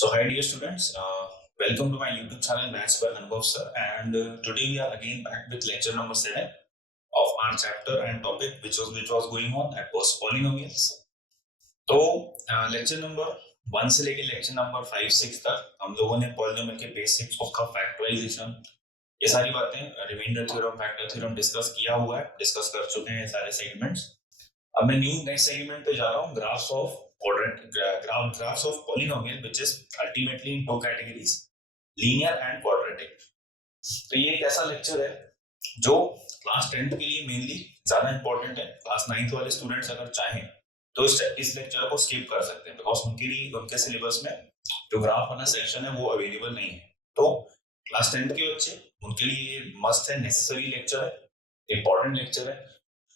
So, hi dear students, welcome to my YouTube channel Maths by Anubhav sir, and today we are again back with lecture number 7 of our chapter and topic which was going on, that was polynomials. तो lecture number 1 से लेके lecture number 5-6 तक हम लोगों ने polynomial के basics, उसका factorisation, ये सारी बातें, remainder theorem, factor theorem discuss किया हुआ है, डिस्कस कर चुके हैं ये सारे सेगमेंट्स। अब मैं न्यू नेक्स्ट सेगमेंट पे जा रहा हूँ, graphs of graphs of polynomial, which is ultimately in two categories, linear and quadratic. तो ये एक ऐसा लेक्चर है जो क्लास 10th के लिए मेनली ज्यादा इंपॉर्टेंट है। क्लास 9th वाले स्टूडेंट्स अगर चाहें तो इस लेक्चर को स्किप कर सकते हैं, बिकॉज उनके लिए उनके सिलेबस में जो ग्राफ वाला सेक्शन है वो अवेलेबल नहीं है। तो क्लास 10th के बच्चे, उनके लिए मस्ट है, नेसेसरी लेक्चर है, इंपॉर्टेंट लेक्चर है।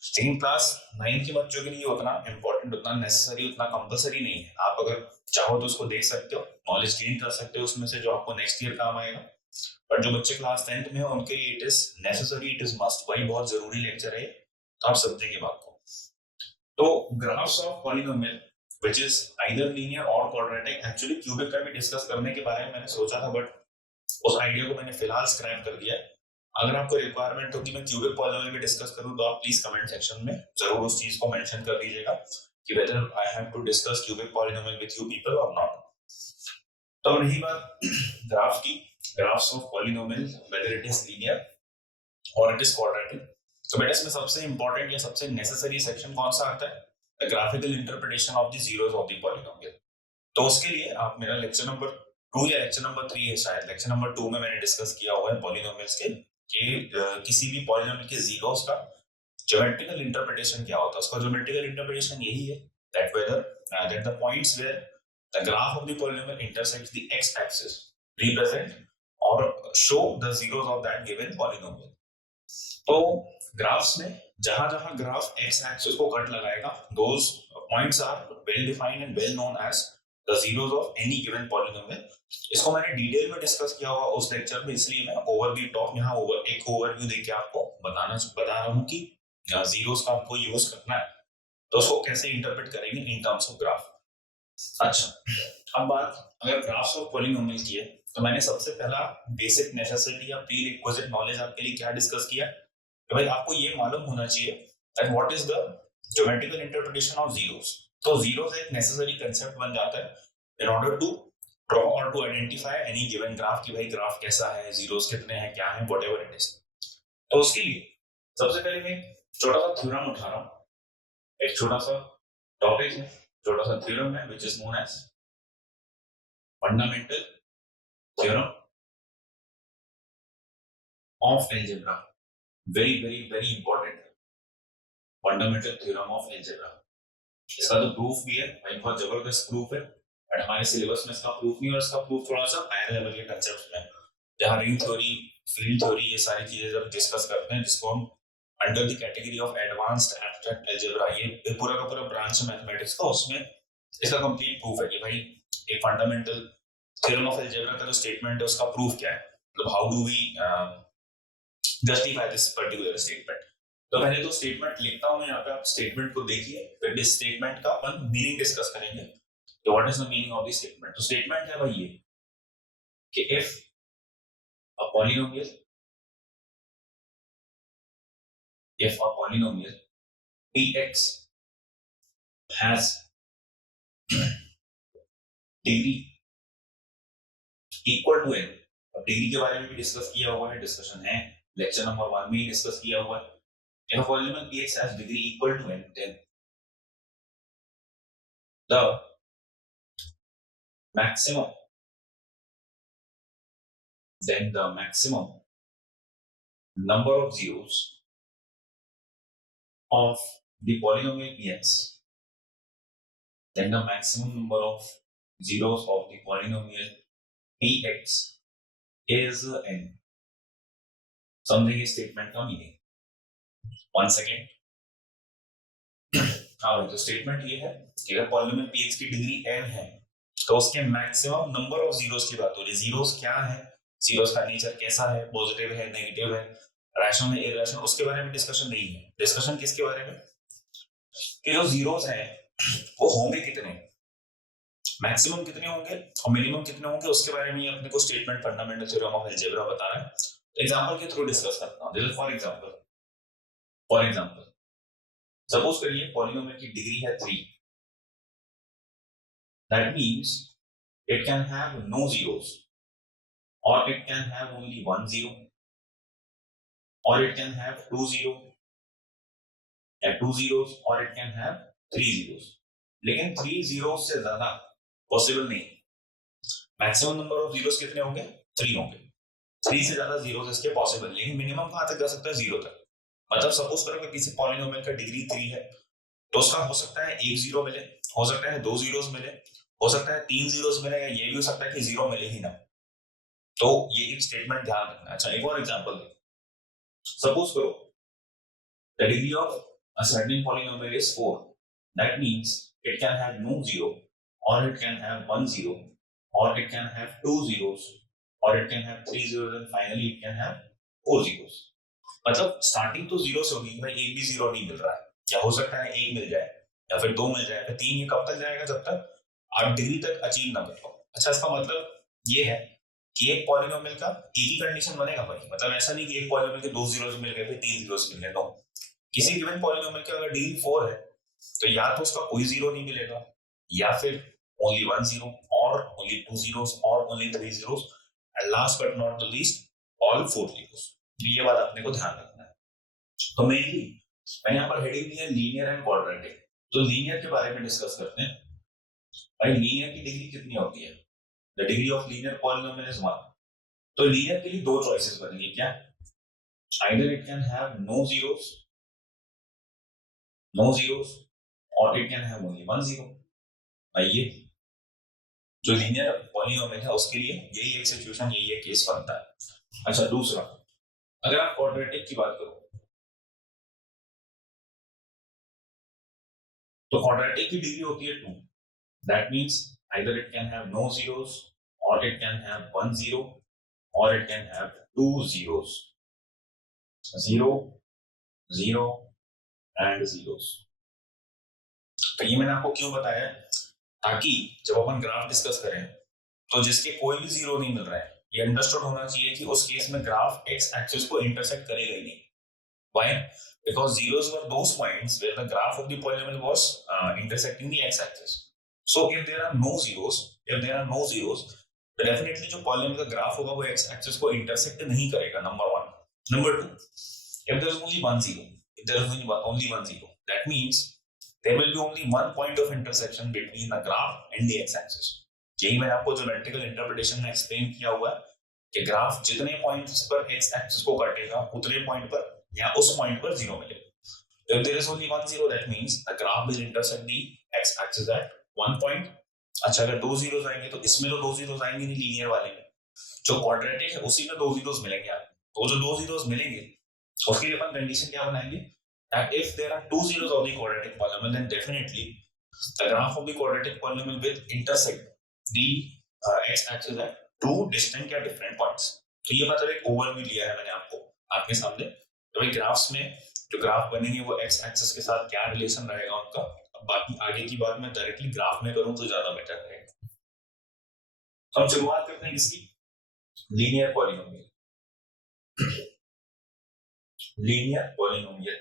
सेकेंड क्लास 9th के बच्चों के लिए उतना इंपॉर्टेंट, उतना नेसेसरी, उतना कंपलसरी नहीं है। आप अगर चाहो तो उसको देख सकते हो, नॉलेज गेन कर सकते हो उसमें से, जो आपको नेक्स्ट ईयर काम आएगा। पर जो बच्चे क्लास 10th में हो उनके लिए it is necessary, it is must, वही बहुत जरूरी लेक्चर है। तो आप समझेंगे बात को। तो graphs of polynomial which is either linear और क्वाड्रेटिक, एक्चुअली क्यूबिक का भी डिस्कस करने के बारे में मैंने सोचा था, बट उस आइडिया को मैंने फिलहाल स्क्रैप कर दिया। अगर आपको रिक्वायरमेंट हो कि मैं क्यूबिक पॉलिनोमियल भी डिस्कस करूं तो आप प्लीज कमेंट सेक्शन में जरूर उस चीज को मेंशन कर दीजिएगा कि whether I have to discuss cubic polynomial with you people और नॉट। तो रही बात ग्राफ की, graphs of polynomial whether it is linear और इट इज क्वाड्रेटिक, तो बेटा इसमें सबसे इंपॉर्टेंट या सबसे नेसेसरी सेक्शन कौन सा आता है? The graphical interpretation of the zeros of the polynomial. तो उसके लिए आप मेरा लेक्चर नंबर 2 या लेक्चर नंबर 3 है शायद, लेक्चर नंबर 2 में मैंने डिस्कस किया हुआ है पॉलिनोमियल्स के कि किसी भी पॉलिनोमियल के जीरोस का ज्योमेट्रिकल इंटरप्रिटेशन क्या होता है। उसका ज्योमेट्रिकल इंटरप्रिटेशन यही है that whether that the points where the graph of the polynomial intersects the x axis represent और show the zeros of that given polynomial. तो ग्राफ्स में जहां जहां ग्राफ एक्स एक्सिस को कट लगाएगा, those points are well defined and well known as the zeros of any given polynomial. इसको मैंने detail में डिस्कस किया हुआ उस लेक्चर में, इसलिए मैं ओवर दी टॉप यहाँ एक ओवरव्यू देके आपको बता रहा हूँ कि जीरोस का आपको यूज करना है तो उसको कैसे इंटरप्रेट करेंगे इन टर्म्स ऑफ ग्राफ। अच्छा, अब बात अगर ग्राफ्स ऑफ पॉलिनोमियल की है तो मैंने सबसे पहला बेसिक नेसेसिटी या प्री रिक्विजिट नॉलेज आपके लिए क्या डिस्कस किया कि भाई आपको ये मालूम होना चाहिए that what is the geometrical interpretation of zeros. तो जीरोस एक नेसेसरी कांसेप्ट बन जाता है in order to draw or to identify any given graph कि भाई ग्राफ कैसा है, जीरोस कितने हैं, क्या है, whatever it is। तो उसके लिए सबसे पहले मैं छोटा सा थ्योरम उठा रहा हूँ, एक छोटा सा टॉपिक है, छोटा सा थ्योरम है which is known as fundamental theorem of algebra। very very very important fundamental theorem of algebra। इसका तो प्रूफ भी है भाई, बहुत जबरदस्त प्रूफ है, बट हमारे सिलेबस में इसका प्रूफ नहीं है। और इसका प्रूफ थोड़ा सा हायर लेवल के कंसेप्ट में, जहाँ रिंग थ्योरी, फील्ड थ्योरी, ये सारी चीजें जब डिस्कस करते हैं, जिसको हम under the category of advanced abstract algebra, ये पूरा का पूरा ब्रांच है मैथमेटिक्स का, उसमें इसका कंप्लीट प्रूफ है कि भाई एक फंडामेंटल थ्योरम ऑफ अलजेब्रा का जो स्टेटमेंट है उसका प्रूफ क्या है, मतलब how do we justify this particular statement. तो पहले तो स्टेटमेंट लिखता हूं मैं यहाँ पे, आप स्टेटमेंट को देखिए, फिर इस स्टेटमेंट का अपन मीनिंग डिस्कस करेंगे। So what is the meaning of this statement? तो statement है भाई ये कि if a polynomial px has degree equal to n, अब डिग्री के बारे में भी डिस्कस किया हुआ है, डिस्कशन है लेक्चर नंबर 1 में ही डिस्कस किया हुआ है। if a polynomial px has degree equal to n, then the maximum number of zeros of the polynomial px, then the maximum number of zeros of the polynomial px is n। समझेंगे statement का meaning. One second, हाँ, तो statement ये है कि अगर polynomial px की degree n है तो उसके मैक्सिमम नंबर ऑफ जीरोस की बात हो रही है। जीरोस क्या है, जीरोस का नेचर कैसा है, पॉजिटिव है, नेगेटिव है, रैशनल है, इरैशनल, उसके बारे में डिस्कशन नहीं है। डिस्कशन किसके बारे में कि जो जीरोस हैं वो होंगे कितने, मैक्सिमम कितने होंगे और मिनिमम कितने होंगे उसके बारे में अपने को statement fundamental theorem of algebra बता रहा है। एग्जांपल के थ्रू डिस्कस करता हूं। जैसे फॉर एग्जांपल सपोज करिए पॉलिनोमियल की डिग्री है 3, that means it can have no zeros और it can have only one zero और it can have two zero या टू जीरोस और it can have three zeros. लेकिन थ्री जीरोस से ज्यादा पॉसिबल नहीं। मैक्सिमम नंबर ऑफ जीरोस कितने होंगे? 3 होंगे। 3 से ज्यादा जीरोस इसके पॉसिबल, लेकिन मिनिमम कहां तक जा सकता है? 0 तक। मतलब सपोज करो कि किसी पॉलिनोमियल का डिग्री 3 है तो उसका हो सकता है एक जीरो मिले, हो सकता है दो जीरोस मिले, हो सकता है तीन जीरोस मिले, या ये भी हो सकता है कि जीरो मिले ही ना। तो ये एक स्टेटमेंट ध्यान रखना। अच्छा, एक और एग्जांपल दे। सपोज करो the degree of a certain polynomial is 4. That means it can have no zero, or it can have one zero, or it can have two zeros, or it can have three zeros, and finally it can have four zeros. मतलब starting तो zero से होगी, भाई एक भी zero नहीं मिल रहा है, या हो सकता है एक मिल जाए या फिर दो मिल जाए, फिर तीन। ये कब तक जाएगा? जब तक आप डिग्री तक अचीव ना कर पाओ। अच्छा, इसका मतलब ये है कि एक पॉलिनोमियल का एक ही कंडीशन बनेगा भाई। मतलब ऐसा नहीं कि एक पॉलिनोमियल के दो जीरोस मिल गए फिर तीन जीरोस मिल गए। नो, किसी गिवन पॉलिनोमियल की अगर डिग्री 4 है तो या तो उसका कोई जीरो नहीं मिलेगा, या फिर ओनली वन जीरो, और ओनली टू जीरोस, और only three zeros, and last but not the least all four zeros. ये बात अपने को ध्यान रखना है। तो मेनली मैंने यहाँ पर हेडिंग दी है लीनियर एंड क्वाड्रेटिक। तो लीनियर के बारे में डिस्कस करते हैं। भाई लीनियर की डिग्री कितनी होती है? The degree of linear polynomial is 1। तो लीनियर के लिए दो चॉइसेस बनेंगी। क्या? Either it can have no zeros और it can have only one zero. ये जो लीनियर पॉलिनोमियल है उसके लिए यही एक सिचुएशन, यही एक केस बनता है। अच्छा, दूसरा, अगर आप क्वाड्रेटिक की बात करो तो क्वाड्रेटिक की डिग्री होती है 2। That means either it can have no zeros और it can have one zero और it can have two zeros. Zero, zero and zeros. तो ये मैंने आपको क्यों बताया? ताकि जब अपन ग्राफ डिस्कस करें तो जिसके कोई भी जीरो नहीं मिल रहा है, ये अंडरस्टूड होना चाहिए कि उस केस में ग्राफ एक्स एक्सिस को इंटरसेक्ट करेगा ही नहीं। Why? Because zeros were those points where the graph of the polynomial was intersecting the x-axis. So if there are no zeros, तो definitely जो polynomial का graph होगा वो x-axis को intersect नहीं करेगा. Number one. Number two, if there is only one zero, that means there will be only one point of intersection between the graph and the x-axis. यही मैंने आपको ज्योमेट्रिकल इंटरप्रिटेशन में explain किया हुआ है कि ग्राफ जितने पॉइंट्स पर एक्स एक्सिस को काटेगा उतने पॉइंट पर या उस पॉइंट पर जीरो मिलेगा। If there is only one zero, that means the graph will intersect the x axis at one point. अच्छा, अगर दो जीरोस आएंगे तो इसमें तो दो जीरोस आएंगे नहीं लीनियर वाले में, जो क्वाड्रेटिक है उसी में दो जीरोस मिलेंगे आपको। तो जो दो जीरोस मिलेंगे उसके लिए अपन कंडीशन क्या बनाएंगे? That if there are two zeros of the quadratic polynomial, then definitely the graph of the quadratic polynomial will intersect the x-axis at two distinct या different points. तो ये मतलब एक ओवरव्यू लिया है मैंने आपको आपके सामने। तो भाई ग्राफ्स में जो ग्राफ बनेंगे वो x-axis के साथ क्या रिलेशन रहेगा उनका। अब बाकी आगे की बात मैं डायरेक्टली ग्राफ में करूं तो ज्यादा बेटर रहेगा। तो हम शुरुआत करते हैं किसकी? Linear polynomial. Linear polynomial.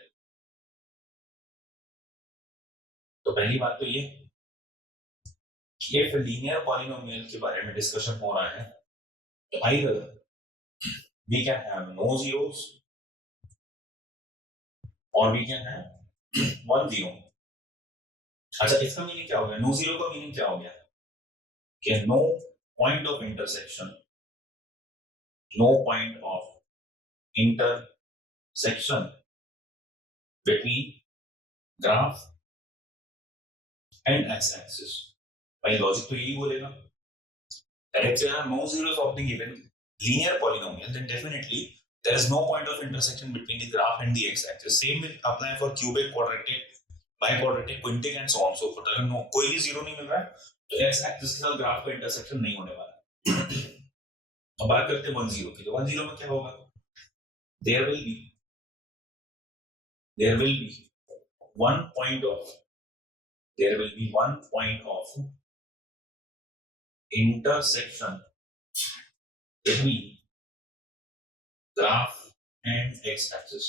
तो पहली बात तो ये कि लीनियर पॉलिनोमियल के बारे में डिस्कशन हो रहा है तो either we can have no zeros or we can have one zero. अच्छा, इसका मीनिंग क्या हो गया? नो जीरो का मीनिंग क्या हो गया? कि no point of intersection, no point of intersection between graph and X axis. भाई लॉजिक तो यही बोलेगा that if there are no zeros of the given linear polynomial, then definitely there is no point of intersection between the graph and the x-axis. Same will apply for cubic, quadratic, biquadratic, quintic and so on so forth. अगर कोई भी zero नहीं मिल रहा है तो x-axis के साथ graph का इंटरसेक्शन नहीं होने वाला। अब बात करते हैं वन जीरो की। तो वन जीरो में क्या होगा? There will be one point of intersection between graph and x-axis।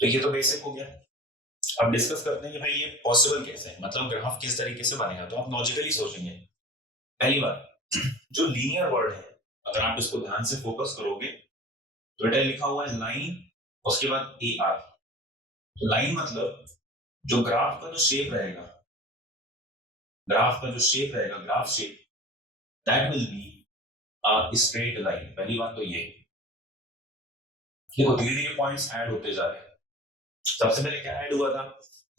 तो ये तो बेसिक हो गया। अब डिस्कस करते हैं कि भाई ये पॉसिबल कैसे है, मतलब ग्राफ किस तरीके से बनेगा। तो आप लॉजिकली सोचेंगे। पहली बात, जो लीनियर वर्ड है अगर आप इसको ध्यान से फोकस करोगे तो बेटा लिखा हुआ है लाइन, उसके बाद ए आर। लाइन मतलब जो ग्राफ का जो शेप रहेगा, graph shape, that will be a straight line. पहली बात तो ये देखो, धीरे धीरे पॉइंट्स ऐड होते जा रहे हैं। सबसे पहले क्या ऐड हुआ था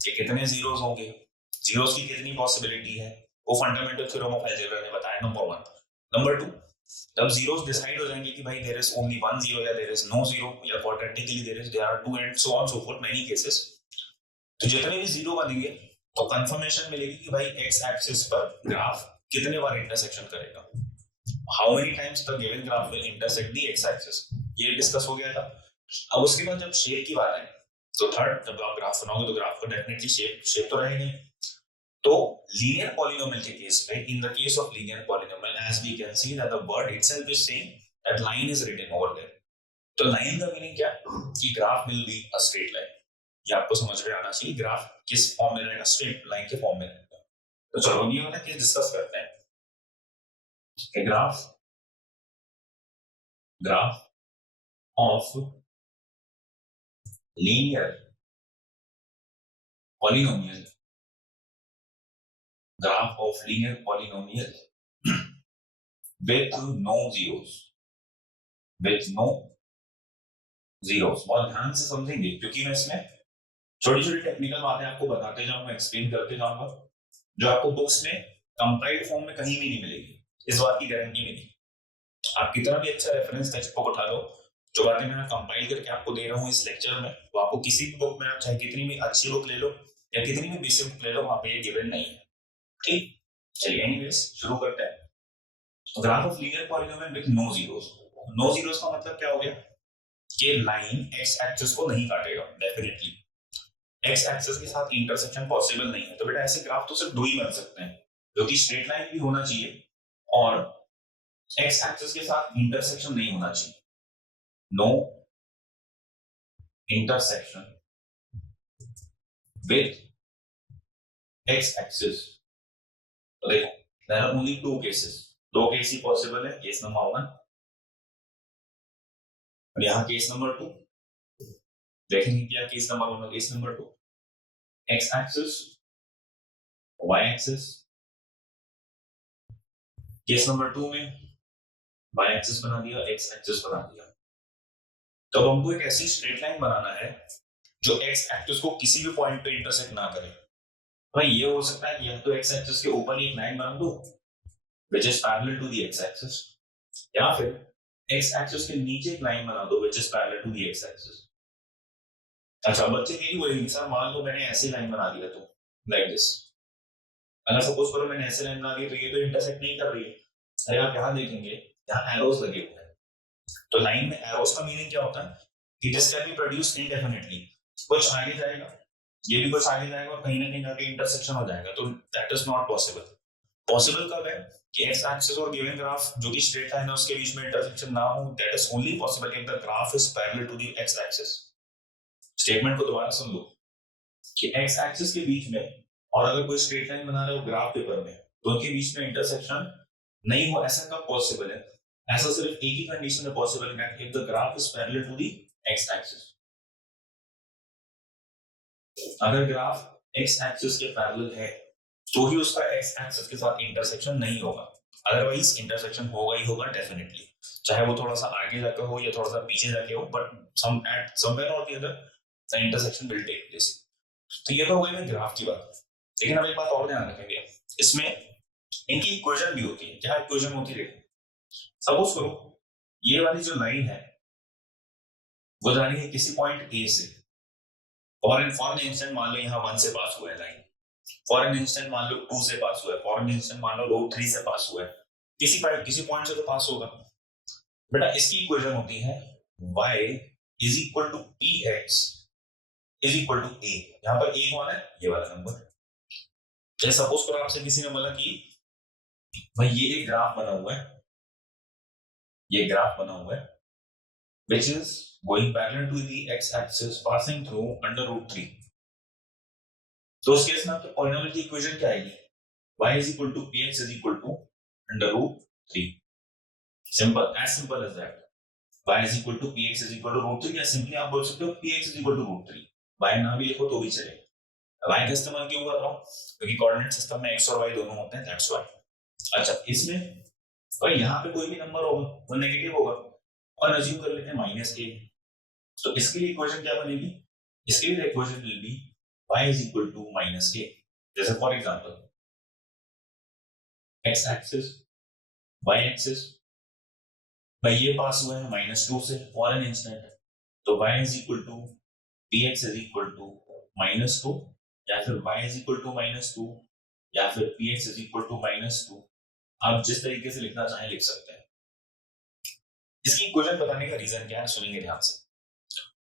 कि कितने जीरोस होंगे, जीरोस की कितनी पॉसिबिलिटी है, वो फंडामेंटल थ्योरम ऑफ अलजेब्रा ने बताया, नंबर 1। नंबर 2, तब जीरोस डिसाइड हो जाएंगे कि भाई there is only one zero या देयर इज नो जीरो, या quadratically there are two and so on so forth many cases. तो जितने भी जीरो बनेंगे तो कंफर्मेशन मिलेगी कि भाई एक्स एक्सिस पर ग्राफ कितने बार इंटरसेक्शन करेगा, how many times the given graph will intersect the x axis. ये डिस्कस हो गया था। अब उसके बाद जब शेप की बात है तो थर्ड, जब आप ग्राफ बनाओगे तो ग्राफ का डेफिनेटली शेप तो रहेगी। तो लीनियर पॉलिनोमियल के केस में, in the case of linear polynomial, as we can see that the word itself is saying that line is written over there. तो लाइन का मीनिंग क्या, कि graph will be a straight line. ये आपको समझ में आना चाहिए, ग्राफ किस फॉर्म में रहेगा, स्ट्रेट लाइन के फॉर्म में रहेगा। तो चलो ये वाला केस डिस्कस करते हैं कि graph of linear polynomial, graph of linear polynomial with no zeros, बहुत ध्यान से समझेंगे क्योंकि मैं इसमें छोटी छोटी टेक्निकल बातें आपको बताते जाऊंगा, एक्सप्लेन करते जाऊंगा, जो आपको बुक्स में कंपाइल्ड फॉर्म में कहीं भी नहीं मिलेगी, इस बात की गारंटी मेरी। आप कितना भी अच्छा रेफरेंस टेक्स्ट बुक उठा लो, जो बातें मैं कंपाइल करके आपको दे रहा हूँ इस लेक्चर में, वो आपको किसी भी बुक में, आप चाहे कितनी भी अच्छी बुक ले लो या कितनी भी बेसिक बुक ले लो, वहां पे ये गिवन नहीं है। ठीक, चलिए एनीवेज शुरू करते हैं। Graph of linear polynomial with no zeros. No zeros का मतलब क्या हो गया कि लाइन एक्स एक्सिस को नहीं काटेगा, डेफिनेटली एक्स एक्सिस के साथ इंटरसेक्शन पॉसिबल नहीं है। तो बेटा ऐसे ग्राफ तो सिर्फ दो ही बन सकते हैं, जो कि स्ट्रेट लाइन भी होना चाहिए और एक्स एक्सिस के साथ इंटरसेक्शन नहीं होना चाहिए। No intersection with X axis. तो देखो, there are only two cases, दो केस ही पॉसिबल है, केस नंबर 1 और यहाँ केस नंबर 2। देखेंगे क्या केस नंबर 1 और case number 2। X axis, Y axis. Case number 2 में वाई एक्सिस बना दिया, एक्स एक्सिस बना दिया। तो हमको एक ऐसी स्ट्रेट लाइन बनाना है जो एक्स एक्सिस को किसी भी पॉइंट पे इंटरसेक्ट ना करे। भाई ये हो सकता है कि या तो एक्स एक्सिस के ऊपर एक लाइन बना दो which is parallel to the x axis, या फिर x axis के नीचे एक लाइन बना दो which is parallel to the x axis। अच्छा, बच्चे यही बोलेंगे सर मान लो मैंने ऐसी लाइन बना दी है तो लाइक दिस, अगर सपोज करो मैंने ऐसे लाइन बना दी तो ये तो इंटरसेक्ट नहीं कर रही है। अरे आप यहाँ देखेंगे, यहाँ एरोस लगे हुए हैं। तो लाइन में एरोस का मीनिंग क्या होता है कि दिस कैन बी प्रोड्यूस्ड इंडेफिनिटली, कुछ आगे जाएगा, ये भी कुछ आगे जाएगा और कहीं ना कहीं जाके इंटरसेक्शन हो जाएगा। तो that is not possible. Possible कब है कि एक्स एक्सिस और गिवन ग्राफ जो कि स्ट्रेट लाइन है उसके बीच में इंटरसेक्शन ना हो। That is only possible if the graph is parallel to the x axis. Statement को दोबारा सुन लो कि एक्स एक्सिस के बीच में और अगर कोई स्ट्रेट लाइन बना रहे हो ग्राफ पेपर में तो उनके बीच में इंटरसेक्शन नहीं हो, ऐसा कब पॉसिबल है? ऐसा सिर्फ एक ही कंडीशन में पॉसिबल है, if the graph is parallel to the x axis. अगर ग्राफ एक्स एक्सिस के पैरेलल है तो ही उसका एक्स एक्सिस के साथ इंटरसेक्शन नहीं होगा, अदरवाइज इंटरसेक्शन होगा ही होगा डेफिनेटली, चाहे वो थोड़ा सा आगे जाकर हो या थोड़ा सा पीछे जाके हो, बट सम एट समवेयर और the other the intersection will take place. तो ये तो हो गई ग्राफ की बात। लेकिन अब एक बात और ध्यान रखेंगे, इसमें इनकी इक्वेशन भी होती है। क्या इक्वेशन होती है? सपोज करो ये वाली जो लाइन है वो जा रही है किसी पॉइंट ए से, और फॉर एन इंस्टेंट मान लो यहाँ 1 से पास हुआ है लाइन, फॉर एन इंस्टेंट मान लो 2 से पास हुआ है, फॉर एन इंस्टेंट मान लो 3 से पास हुआ है, किसी पॉइंट से तो पास होगा। बेटा इसकी इक्वेशन होती है y is equal to px is equal to a। यहाँ पर a कौन है? ये वाला नंबर। जैसे सपोज करो आपसे किसी ने बोला कि भाई ये एक ग्राफ बना हुआ है, ये ग्राफ बना हुआ है which is going parallel to the x axis passing through under root 3. तो उस केस में आपके पॉलिनोमियल की इक्वेशन क्या आएगी? y is equal to px is equal to under root 3. simple as that. y is equal to px is equal to root 3 या simply आप बोल सकते हो px is equal to root 3. y ना भी लिखो तो भी चलेगा। y का इस्तेमाल क्यों कर रहा हूँ? क्योंकि कोऑर्डिनेट सिस्टम में x और y दोनों होते हैं, दैट्स व्हाई। अच्छा, इसमें भाई यहाँ पे कोई भी नंबर होगा वो नेगेटिव होगा और अज्यूम कर लेते हैं -a, तो इसके लिए इक्वेशन क्या बनेगी? इसके लिए equation will be y is equal to -a. जैसे for example x axis y axis भाई ये पास हुआ है -2 से फॉर एन इंस्टेंट, तो y is equal to px is equal to -2 या फिर y is equal to -2 या फिर px is equal to -2, आप जिस तरीके से लिखना चाहें लिख सकते हैं। इसकी इक्वेशन बताने का रीजन क्या है, सुनेंगे ध्यान से।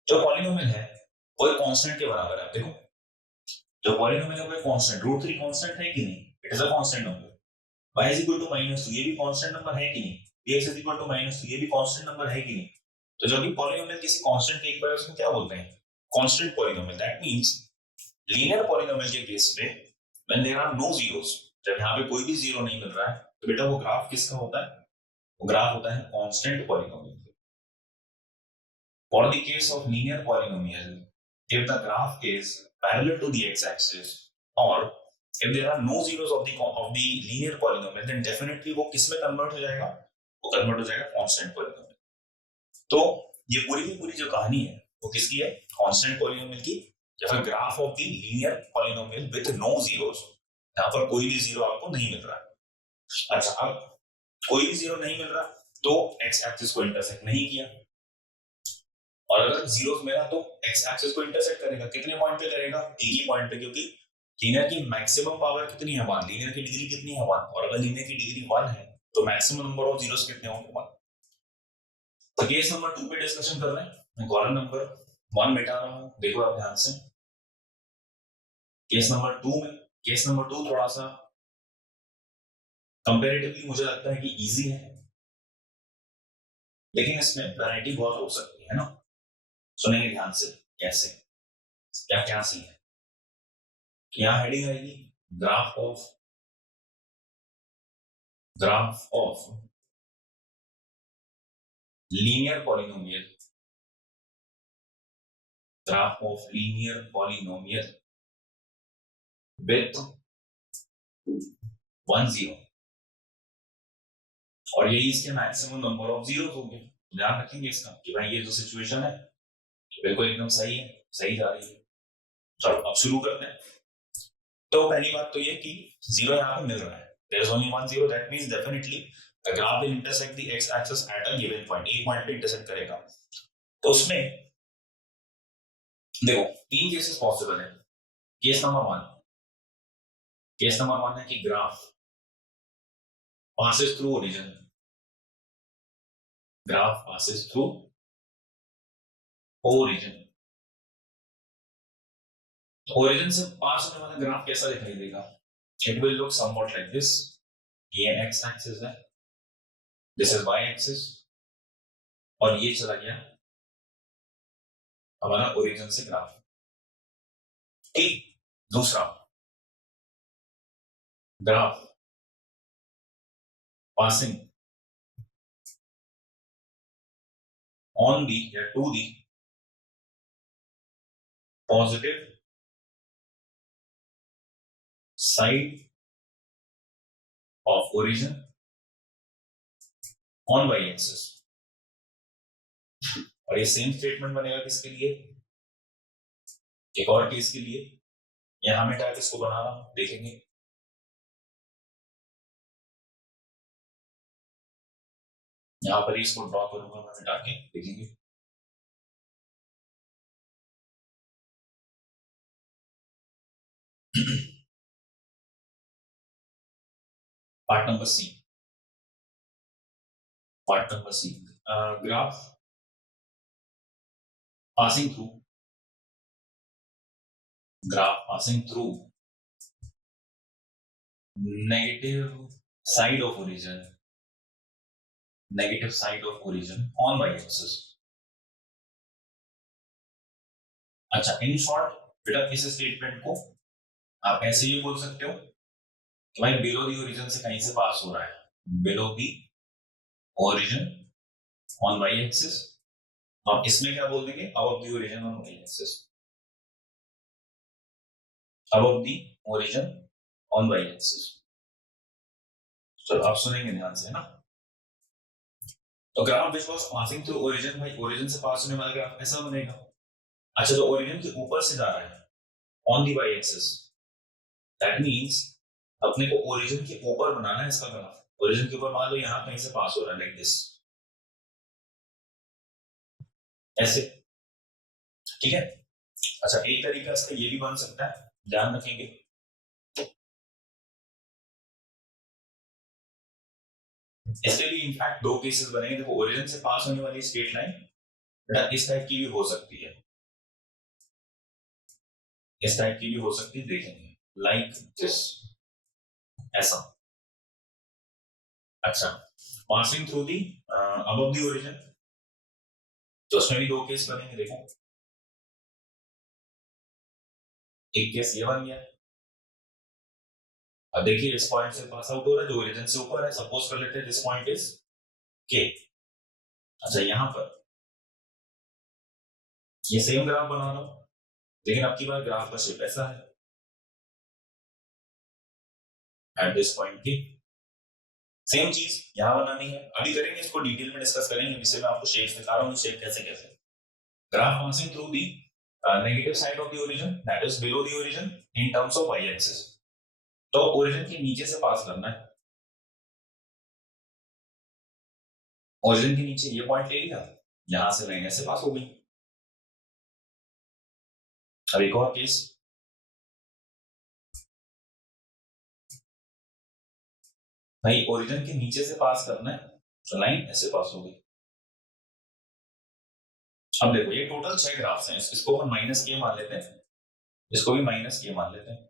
जो पॉलिनोमियल है वो एक कांस्टेंट के बराबर है। देखो जो पॉलिनोमियल है वो एक कांस्टेंट, √3 कांस्टेंट है कि नहीं? It is a constant number. y is equal to -2 ये भी कांस्टेंट नंबर है कि नहीं? px is equal to -2 ये भी कांस्टेंट नंबर है कि नहीं? तो जब भी पॉलिनोमियल किसी कांस्टेंट के इक्वल है उसको क्या बोलते हैं? Constant polynomial. That means linear polynomial के केस में when there are no zeros, जब यहाँ पे कोई भी जीरो नहीं मिल रहा है तो बेटा वो ग्राफ किसका होता है? वो ग्राफ होता है constant polynomial. For the case of linear polynomial, if the graph is parallel to the x-axis or if there are no zeros of the linear polynomial, then definitely वो किस में कन्वर्ट हो जाएगा? वो कन्वर्ट हो जाएगा कांस्टेंट पॉलिनोमियल। तो ये पूरी की पूरी जो कहानी है वो किसकी है? कांस्टेंट पॉलिनोमियल की, या फिर graph of the linear polynomial with no zeros, यहाँ पर कोई भी जीरो आपको नहीं मिल रहा है। अच्छा, अब कोई भी जीरो नहीं मिल रहा तो एक्स एक्सिस को इंटरसेक्ट नहीं किया, और अगर जीरोस मिला तो एक्स एक्सिस को इंटरसेक्ट करेगा। कितने पॉइंट पे करेगा? एक ही पॉइंट पे, क्योंकि लीनियर की मैक्सिमम पावर कितनी है? 1। लीनियर की डिग्री कितनी है? 1। और अगर लीनियर की डिग्री 1 है तो मैक्सिमम नंबर ऑफ जीरोस कितने होंगे? 1। तो केस नंबर 2 पे डिस्कशन कर रहे हैं। मैं कॉलम नंबर 1 मिटा रहा हूं, देखो आप ध्यान से। केस नंबर 2 में, केस नंबर 2 थोड़ा सा कंपैरेटिवली मुझे लगता है कि इजी है, लेकिन इसमें वैरायटी बहुत हो सकती है ना। सुनेंगे ध्यान से कैसे, क्या क्या सीन है। यहाँ हेडिंग आएगी graph of linear polynomial, graph of linear polynomial with 1 0, और यही इसके मैक्सिमम नंबर ऑफ जीरो होंगे। ध्यान रखेंगे इसका कि भाई ये जो सिचुएशन है बिल्कुल एकदम सही है, सही जा रही है। चलो अब शुरू करते हैं। तो पहली बात तो ये कि जीरो यहाँ पे मिल रहा है, there is only 1 0, that means definitely the graph will intersect the x axis at a given point, एक पॉइंट पे इंटरसेक्ट करेगा। तो उसमें देखो 3 केसेस पॉसिबल है। केस नंबर 1 है कि graph passes through origin, graph passes through origin। origin से पास होने वाला ग्राफ कैसा दिखाई देगा? It will look somewhat like this। ये x axis है, this is y axis, और ये चला गया हमारा origin से ग्राफ। ठीक, दूसरा ग्राफ passing on the या to the positive side of origin on y axis। और ये सेम स्टेटमेंट बनेगा किसके लिए? एक और केस के लिए। यहां मैं टाइप इसको बना रहा हूं, देखेंगे। यहां पर इसको ड्रॉ करूंगा मैं मिटा के, देखेंगे। Part number C, graph passing through negative side of origin, negative side of origin on Y axis. अच्छा, इन शॉर्ट बेटा इस स्टेटमेंट को आप ऐसे ही बोल सकते हो कि भाई बिलो दी ओरिजिन से कहीं से पास हो रहा है, below the origin on Y axis. आप इसमें क्या बोल देंगे, above the origin on Y axis, above the origin on Y axis. चलो आप सुनेंगे ध्यान से, है ना। तो graph which was passing through origin, भाई ओरिजिन से पास होने वाला ग्राफ ऐसा बनेगा। अच्छा, तो ओरिजिन के ऊपर से जा रहा है on the Y axis, that means अपने को ओरिजिन के ऊपर बनाना है इसका ग्राफ। ओरिजिन के ऊपर मान लो यहां कहीं से पास हो रहा है लाइक दिस, ऐसे, ठीक है। अच्छा, एक तरीका इसका ये भी बन सकता है, ध्यान रखेंगे। इसके भी इनफैक्ट दो केसेस बनेंगे। देखो, ओरिजिन से पास होने वाली स्ट्रेट लाइन बेटा इस टाइप की भी हो सकती है, इस टाइप की भी हो सकती है, देखेंगे लाइक दिस, ऐसा। अच्छा, passing through the above the origin, तो उसमें भी दो केस बनेंगे, देखो। एक केस ये बन गया, अब देखिए इस पॉइंट से पास आउट हो रहा है जो ओरिजिन से ऊपर है, सपोज कर लेते हैं दिस पॉइंट इज के। अच्छा, यहां पर ये सेम ग्राफ बना लो, लेकिन अब की बार ग्राफ का शेप ऐसा है एट दिस पॉइंट की। सेम चीज यहां बनानी है, अभी करेंगे इसको डिटेल में डिस्कस करेंगे, जिससे मैं आपको शेप दिखा रहा हूं, शेप कैसे कैसे। Graph passing through the negative side of the origin, that is below the origin in terms of Y axis. तो ओरिजिन के नीचे से पास करना है, ओरिजिन के नीचे ये पॉइंट ले लिया, यहां से लाइन ऐसे पास हो गई। अब एक और केस, भाई ओरिजिन के नीचे से पास करना है, तो लाइन ऐसे पास हो गई। अब देखो ये टोटल 6 ग्राफ्स हैं, इसको हम माइनस के मान लेते हैं, इसको भी माइनस के मान लेते हैं।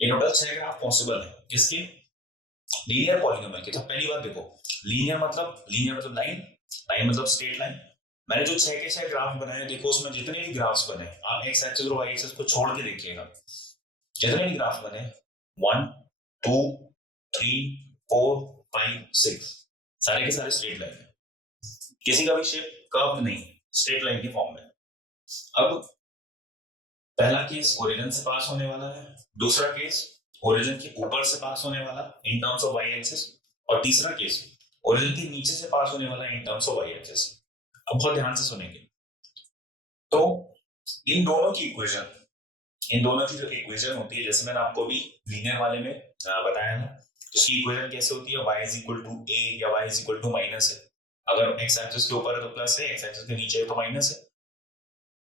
ये टोटल 6 ग्राफ पॉसिबल है किसके, लीनियर पॉलिनोमियल के। तो पहली बात देखो, लीनियर मतलब लाइन, लाइन मतलब स्ट्रेट लाइन। मैंने जो 6 के 6 ग्राफ बनाए, देखो उसमें जितने भी ग्राफ्स बने, आप एक्स एक्सिस और वाई एक्सिस को छोड़ के देखिएगा, जितने भी ग्राफ बने 1 2 3 4 5 6 सारे के सारे स्ट्रेट लाइन है, किसी का भी शेप कर्व नहीं, स्ट्रेट लाइन की फॉर्म में। अब पहला केस ओरिजिन से पास होने वाला है, दूसरा केस ओरिजिन के ऊपर से पास होने वाला in terms of Y axis, और तीसरा केस ओरिजिन के नीचे से पास होने वाला in terms of Y axis. अब बहुत ध्यान से सुनेंगे। तो इन दोनों की इक्वेशन, इन दोनों की जो इक्वेशन होती है, जैसे मैंने आपको भी लीनियर वाले में बताया ना, उसकी इक्वेशन कैसे होती है, y is equal to a या y is equal to minus है। अगर x एक्सिस के ऊपर है तो प्लस है, x एक्सिस के नीचे है तो माइनस है।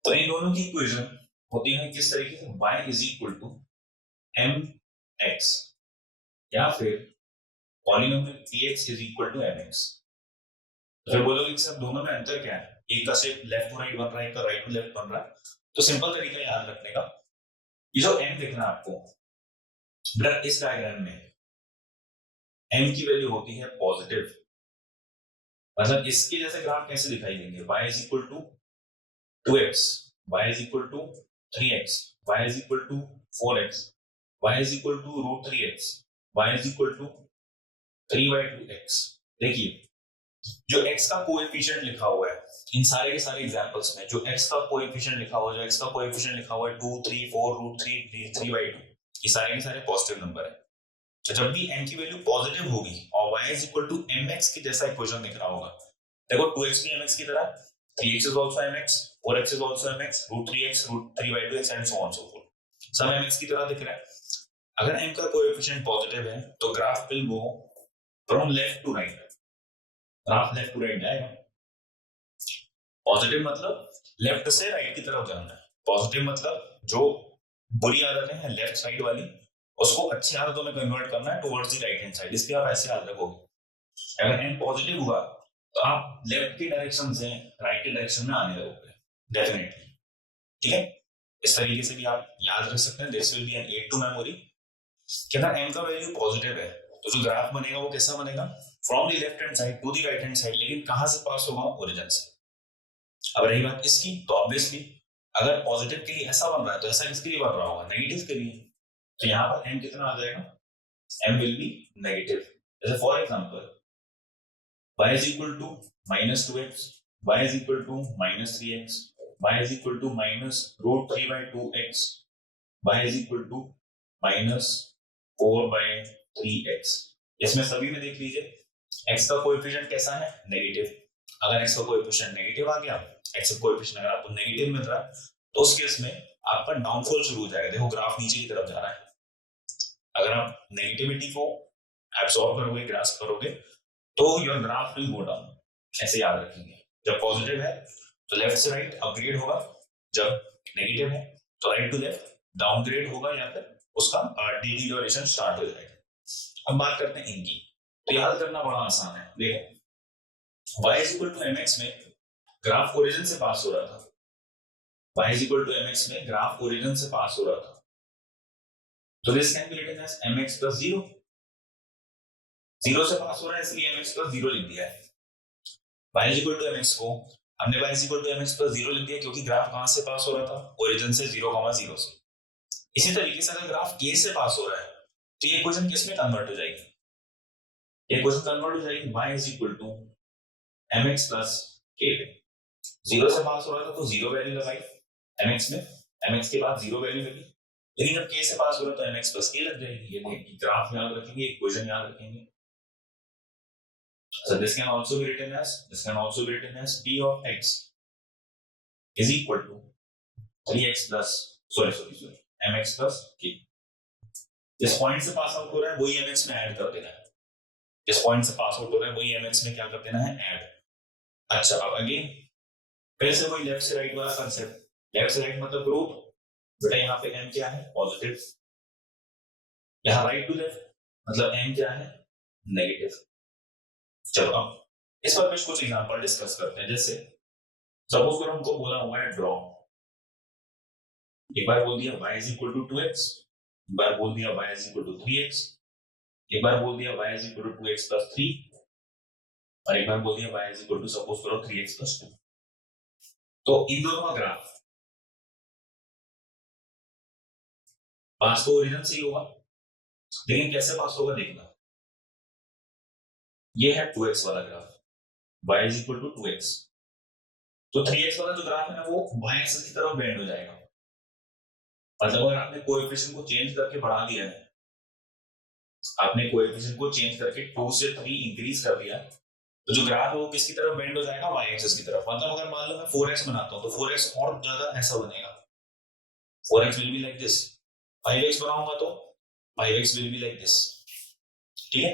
तो इन दोनों की इक्वेशन होती है किस तरीके से, y is equal to mx या फिर polynomial px is equal to mx। तो फिर बोलोगे कि सर दोनों में अंतर क्या है, एक का शेप लेफ्ट टू राइट बन रहा है, एक का राइट टू लेफ्ट बन रहा है। तो सिंपल तरीका याद रखने का, ये जो m दिख रहा है आपको बेटा इस डायग्राम में m की वैल्यू होती है पॉजिटिव, मतलब इसके जैसे ग्राफ कैसे दिखाई देंगे, y is equal to 2x, y is equal to 3x, y is equal to 4x, y is equal to root 3x, y is equal to 3/2x। देखिए जो x का कोएफिशिएंट लिखा हुआ है इन सारे के सारे एग्जांपल्स में, जो x का कोएफिशिएंट लिखा हुआ है, जो x का कोएफिशिएंट लिखा हुआ है 2 3 4 रूट 3 3/2, ये सारे के सारे पॉजिटिव नंबर है। तो जब भी m की वैल्यू पॉजिटिव होगी और y is equal to mx के जैसा इक्वेशन दिख रहा होगा, देखो 2x भी mx की तरह, 3x is also mx, 4x is also mx, root 3x root 3/2x and so on so forth, सब mx की तरह दिख रहा है। अगर m का कोएफिशिएंट पॉजिटिव है तो graph will go from left to right, graph left to right जाएगा। पॉजिटिव मतलब लेफ्ट से राइट की तरफ जाना है, पॉजिटिव मतलब जो बुरी आदतें हैं लेफ्ट साइड वाली, उसको अच्छी आदतों में कन्वर्ट करना है towards the right hand side, इसलिए आप ऐसे याद रखोगे। अगर एम पॉजिटिव हुआ तो आप लेफ्ट की डायरेक्शन से राइट की डायरेक्शन में आने लगोगे डेफिनेटली, ठीक है। इस तरीके से भी आप याद रख सकते हैं, this will be an aid to memory कि अगर एम का वैल्यू पॉजिटिव है तो जो ग्राफ बनेगा वो कैसा बनेगा, from the left hand side to the right hand side, लेकिन कहां से पास होगा, ओरिजिन से। अब रही बात इसकी, तो ऑब्वियसली अगर पॉजिटिव के लिए ऐसा बन रहा है तो ऐसा किसके लिए बन रहा होगा, नेगेटिव के लिए। तो यहाँ पर m कितना आ जाएगा, m विल बी नेगेटिव। जैसे for example y is equal to minus 2x, y is equal to minus 3x, y is equal to minus root 3 by 2x, y is equal to minus 4 by 3x। इसमें सभी में देख लीजिए x का coefficient कैसा है, negative. अगर x का कोएफिशिएंट नेगेटिव आ गया, x का कोएफिशिएंट अगर आपको नेगेटिव मिल रहा है, तो उस केस में आपका डाउनफॉल शुरू हो जाएगा। देखो ग्राफ नीचे की तरफ जा रहा है। अगर आप नेगेटिविटी को एब्सॉर्ब करोगे, ग्रास्प करोगे, तो your graph will go down. ऐसे याद रखेंगे, जब पॉजिटिव है तो लेफ्ट से राइट अपग्रेड होगा, जब नेगेटिव है तो राइट टू लेफ्ट डाउनग्रेड होगा, या फिर उसका डिटीरियोरेशन स्टार्ट हो जाएगा। अब बात करते हैं इनकी, तो याद करना बड़ा आसान है। देखो y is equal to mx में ग्राफ ओरिजिन से पास हो रहा था, y is equal to mx में ग्राफ ओरिजिन से पास हो रहा था, तो this can be written as mx plus 0। 0 से पास हो रहा है इसलिए mx plus 0 लिख दिया है। y is equal to mx को हमने y is equal to mx plus 0 लिख दिया क्योंकि ग्राफ कहां से पास हो रहा था, ओरिजिन से 0,0 से। इसी तरीके से अगर ग्राफ k से पास हो रहा है तो ये इक्वेशन किस में कन्वर्ट हो जाएगी, ये इक्वेशन कन्वर्ट हो जाएगी y is equal to mx plus k। 0 से पास हो रहा था तो 0 वैल्यू लगाई mx में, mx के बाद 0 वैल्यू लगी, लेकिन जब k से पास हो रहा है तो mx plus k लग जाएगी। ये ग्राफ याद रखेंगे, इक्वेशन याद रखेंगे। So this can also be written as p of x is equal to 3x plus mx plus k। जिस पॉइंट से पास आउट हो रहा है वही mx में ऐड कर देना है, जिस पॉइंट से पास आउट हो रहा है वही mx में क्या कर देना है, ऐड। अच्छा, अब अगेन फिर से वही लेफ्ट से राइट वाला कांसेप्ट, लेफ्ट से राइट मतलब ग्रुप। बेटा यहाँ पे m क्या है, पॉजिटिव, यहाँ राइट टू लेफ्ट मतलब m क्या है, नेगेटिव। चलो अब इस पर कुछ एग्जांपल डिस्कस करते हैं। जैसे सपोज करो हमको बोला हुआ है ड्रॉ, एक बार बोल दिया y is equal to 2x, एक बार बोल दिया y is equal to 3x, एक बार बोल दिया y is equal to 2x plus 3, और एक बार बोल दिया y is equal to suppose करो 3x plus 2। तो इन दोनों का ग्राफ पास तो ओरिजिन से ही होगा, लेकिन कैसे पास होगा देखना। ये है 2x वाला graph, y is equal to 2x, तो 3x वाला जो ग्राफ है ना वो y एक्सिस की तरफ बेंड हो जाएगा। मतलब अगर आपने कोएफिशिएंट को चेंज करके बढ़ा दिया है, आपने कोएफिशिएंट को चेंज करके 2 से 3 इंक्रीज कर दिया, तो जो ग्राफ है वो किसकी तरफ बेंड हो जाएगा, y एक्सिस की तरफ। मतलब अगर मान लो मैं 4x बनाता हूं तो 4x और ज्यादा ऐसा बनेगा, 4x will be like this. 5x बनाऊंगा तो 5x will be like this. ठीक है,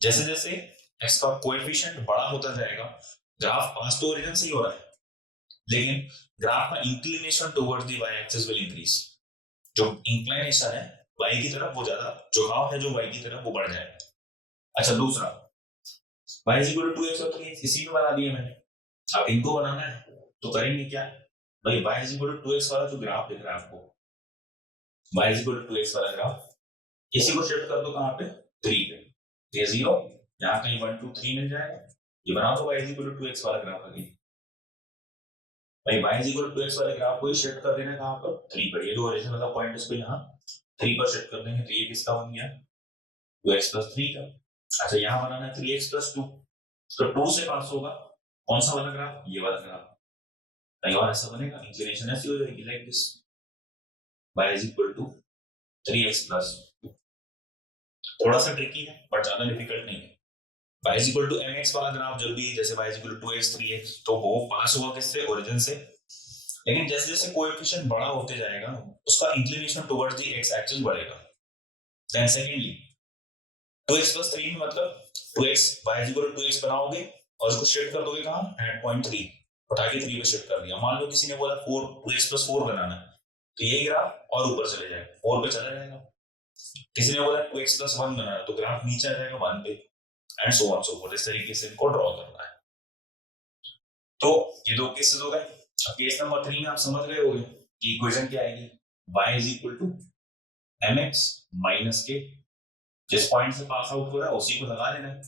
जैसे जैसे x का कोएफिशिएंट बड़ा होता जाएगा, ग्राफ पास तो ओरिजिन से ही हो रहा है, लेकिन ग्राफ का inclination towards the y axis will increase. जो इंक्लिनेशन है y की तरफ वो ज्यादा, झुकाव है जो y की तरफ वो बढ़ जाएगा। अच्छा, दूसरा y is equal to 2x और 3x इसी में बना दिए मैंने। अब इनको बनाना है तो करेंगे क्या भाई, y is equal to 2x वाला जो ग्राफ दिख रहा है आपको, y is equal to 2x वाला ग्राफ, इसी को शिफ्ट कर दो कहां पे, 3 पे। ये 0 यहाँ कहीं 1 2 3 मिल जाएगा, ये बना दो y is equal to 2x वाला ग्राफ। अभी भाई y is equal to 2x वाले ग्राफ को ही शिफ्ट कर देना कहां पर, 3 पर। ये जो ओरिजिन वाला पॉइंट है इसको यहाँ 3 पर शिफ्ट कर देंगे, तो ये किसका बन गया, 2x plus 3 का। अच्छा, यहाँ बनाना है 3x plus 2, तो 2 से पास होगा कौन सा वाला ग्राफ, ये वाला ग्राफ। नहीं और ऐसा बनेगा, इंक्लिनेशन ऐसी हो जाएगी like this, y is equal to 3x plus 2। थोड़ा सा ट्रिकी है बट ज्यादा डिफिकल्ट नहीं है। y is equal to mx वाला ग्राफ जब भी, जैसे y is equal to 2x 3x, तो वो पास होगा किससे, ओरिजिन से। लेकिन जैसे जैसे कोएफिशिएंट बड़ा होते जाएगा उसका inclination towards the x axis बढ़ेगा। देन सेकेंडली 2x plus 3 में मतलब 2x y is equal to 2x बनाओगे और उसको शिफ्ट कर दोगे कहां, एट पॉइंट 3, उठा के 3 पे शिफ्ट कर दिया। मान लो किसी ने बोला 2x plus 4 बनाना है, तो ये ग्राफ और ऊपर चले जाएगा, 4 पे चला जाएगा। किसी ने बोला 2x plus 1 बनाना है, तो ग्राफ नीचे आ जाएगा 1 पे, and so on so fourth. इस तरीके से इनको ड्रॉ करना है। तो ये दो केसेस हो गए। अब केस नंबर 3 में आप समझ गए होंगे कि इक्वेशन क्या आएगी, y is equal to mx minus k जिस पॉइंट से पास आउट हो रहा है उसी को लगा लेना है।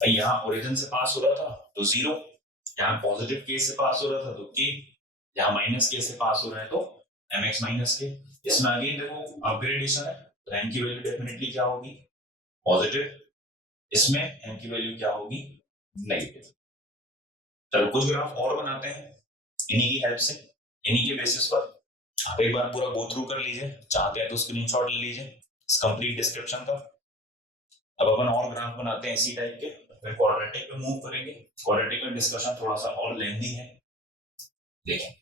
भाई यहाँ ओरिजिन से पास हो रहा था तो 0, यहाँ पॉजिटिव के से पास हो रहा था तो के, यहाँ माइनस के से पास हो रहा है तो mx माइनस के। इसमें अगेन देखो अपग्रेडेशन है तो m की वैल्यू डेफिनेटली क्या होगी, पॉजिटिव। इसमें m की वैल्यू क्या होगी, नेगेटिव। चलो कुछ ग्राफ और बनाते हैं इन्हीं की हेल्प से, इन्हीं के बेसिस पर। आप एक बार पूरा गो थ्रू कर लीजिए, चाहते हैं तो स्क्रीनशॉट ले लीजिए इस कंप्लीट डिस्क्रिप्शन का। अब अपन और ग्राफ बनाते हैं इसी टाइप के, फिर क्वाड्रेटिक पे मूव करेंगे। क्वाड्रेटिक में डिस्कशन थोड़ा सा और लेंथी है, देखें।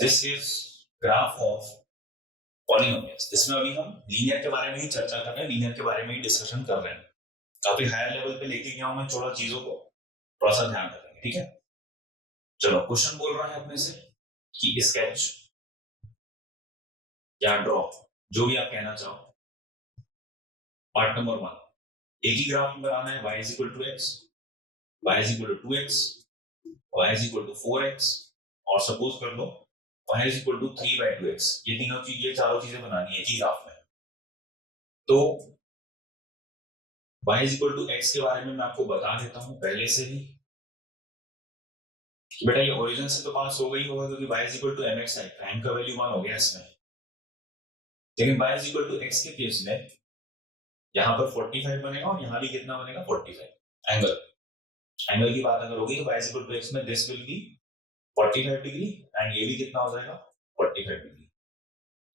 This is graph of polynomials. इसमें अभी हम लीनियर के बारे में ही चर्चा कर रहे हैं, लीनियर के बारे में ही डिस्कशन कर रहे हैं। काफी हायर लेवल पे लेके गया हूं मैं, थोड़ा चीजों को थोड़ा सा ध्यान रखेंगे, ठीक है। चलो क्वेश्चन बोल रहा है अपने से कि स्केच या ड्रॉ, जो भी आप कहना चाहो। पार्ट नंबर 1, एक ही ग्राफ बनाना है, y is equal to x, y is equal to 2x, y is equal to 4x, और सपोज कर लो y is equal to 3/2x। ये तीनों चीज, ये चारों चीजें बनानी है एक ही ग्राफ में। तो y is equal to x के बारे में मैं आपको बता देता हूं पहले से ही, बेटा ये ओरिजिन से तो पास हो गई होगा क्योंकि y is equal to mx है, m का वैल्यू 1 हो गया इसमें। लेकिन y is equal to x के केस में यहाँ पर 45 बनेगा और यहाँ भी कितना बनेगा, 45 एंगल। एंगल की बात अगर होगी तो y is equal to x में this will B 45 degree and ये भी कितना हो जाएगा, 45 डिग्री।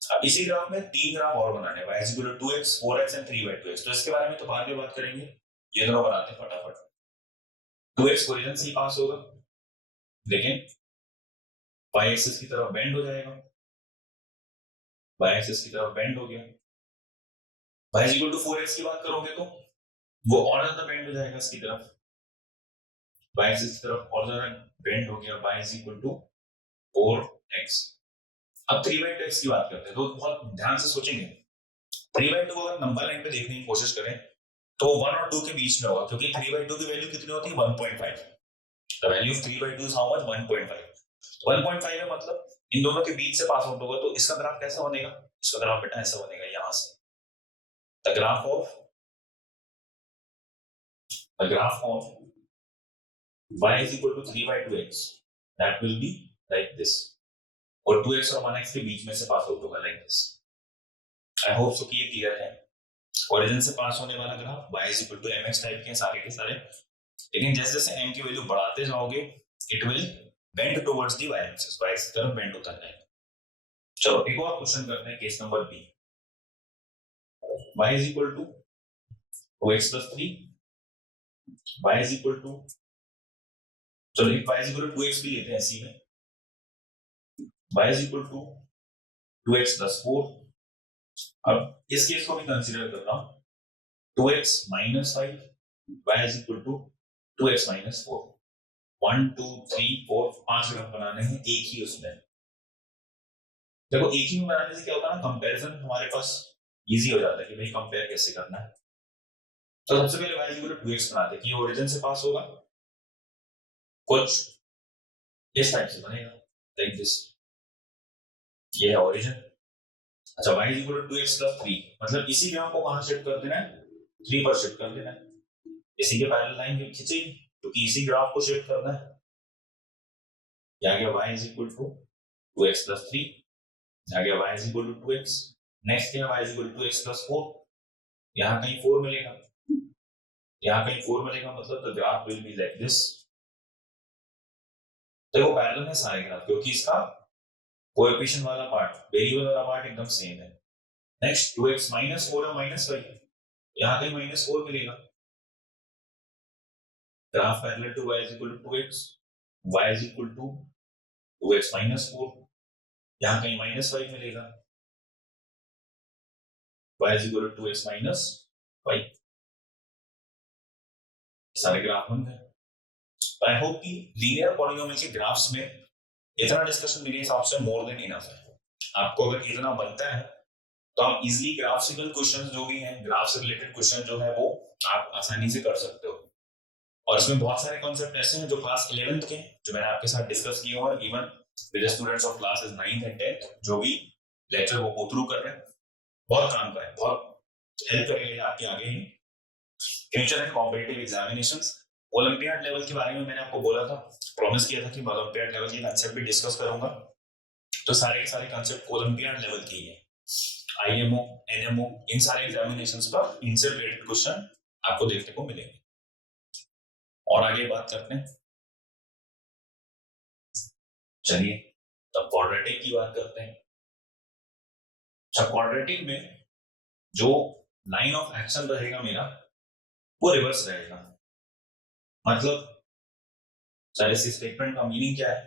अब इसी ग्राफ में तीन ग्राफ और बनाने, y is equal to 2x, 4x and 3/2x। तो इसके बारे में तो बाद में बात करेंगे, ये दोनों बनाते हैं फटाफट। 2x ओरिजिन से ही पास होगा, देखें y एक्सिस की तरफ बेंड हो जाएगा, y एक्सिस की तरफ बेंड हो गया। y is equal to 4x की बात करोगे तो वो और ज्यादा बेंड हो जाएगा इसकी तरफ, y एक्सिस की तरफ और ज्यादा बेंड हो गया, y is equal to 4x। अब 3/2x की बात करते हैं तो बहुत ध्यान से सोचेंगे। 3/2 को अगर नंबर लाइन पे देखने की कोशिश करें तो 1 और 2 के बीच में होगा, क्योंकि 3/2 की वैल्यू कितनी होती है, 1.5। The value of 3/2 is how much, 1.5। 1.5 है मतलब इन दोनों के बीच से पास आउट होगा, तो इसका ग्राफ कैसा बनेगा, इसका ग्राफ बेटा ऐसा बनेगा, यहां से the graph of y is equal to 3/2x, that will be like this, और 2x और 1x के बीच में से पास आउट होगा like this. I hope so कि ये क्लियर है। ओरिजिन से पास होने वाला graph y is equal to mx type के सारे के सारे, लेकिन जैसे जैसे m की वैल्यू बढ़ाते जाओगे it will bend towards the y axis, y axis की तरफ बेंड होता जाएगा। चलो एक और क्वेश्चन करते हैं, case number B. y is equal to 2x plus 3, y is equal to, चलो y is equal to 2x भी लेते हैं इसी में, y is equal to 2x plus 4। अब इस केस को भी कंसीडर कर रहा हूं, 2x minus 5, y is equal to 2x minus 4। 1 2 3 4 5 graph बनाने हैं एक ही उसमें। देखो एक ही में बनाने से क्या होता है ना, कंपैरिजन हमारे पास इजी हो जाता है कि भाई कंपेयर कैसे करना है। तो सबसे पहले y is equal to 2x बनाते हैं कि ओरिजिन से पास होगा, कुछ इस टाइप से बनेगा लाइक दिस, ये है ओरिजिन। अच्छा y is equal to 2x plus 3, मतलब इसी ग्राफ को कहां शिफ्ट कर देना है, 3 पर शिफ्ट कर देना है। इसी के पैरेलल लाइन खींचेगी क्योंकि इसी ग्राफ को शिफ्ट करना है। क्या गया y is equal to 2x plus 3, आ गया y is equal to 2x। Next क्या, y is equal to 2x plus 4, यहाँ कहीं 4 मिलेगा, यहाँ कहीं 4 मिलेगा, मतलब the graph will be like this. देखो पैरेलल है सारे ग्राफ क्योंकि इसका कोएफिशिएंट वाला पार्ट, वेरिएबल वाला पार्ट एकदम सेम है। नेक्स्ट 2x minus 4 और minus 5, यहाँ कहीं -4 मिलेगा। Graph parallel to y is equal to 2x, y is equal to 2x minus 4, यहाँ कहीं -5 मिलेगा, y is equal to 2x minus 5। सारे ग्राफ बन गए। आई होप कि लीनियर पॉलिनोमियल के ग्राफ्स में इतना डिस्कशन मेरे हिसाब से मोर देन इनफ है। आपको अगर इतना बनता है तो आप इजिली ग्राफिकल क्वेश्चन जो भी हैं, ग्राफ से रिलेटेड क्वेश्चन जो है वो आप आसानी से कर सकते हो। और इसमें बहुत सारे कॉन्सेप्ट ऐसे हैं जो क्लास 11th के, जो मैंने आपके साथ डिस्कस किए हुए, even with students of classes 9th and 10th जो भी लेक्चर वो गो थ्रू कर रहे हैं, बहुत काम का है, बहुत हेल्प करेगा आपके आगे ही future and competitive examinations. Olympiad level के बारे में मैंने आपको बोला था, प्रॉमिस किया था कि ओलंपियाड लेवल के कंसेप्ट भी डिस्कस करूंगा। तो सारे के सारे कंसेप्ट ओलंपियाड लेवल के ही है। आईएमओ, एनएमओ, इन सारे एग्जामिनेशंस पर इनसे रिलेटेड क्वेश्चन आपको देखने को मिलेंगे। और आगे बात करते हैं, चलिए तब क्वाड्रेटिक की बात करते हैं। अच्छा, क्वाड्रेटिक में जो लाइन ऑफ एक्शन रहेगा मेरा वो रिवर्स रहेगा। मतलब सर इस स्टेटमेंट का मीनिंग क्या है?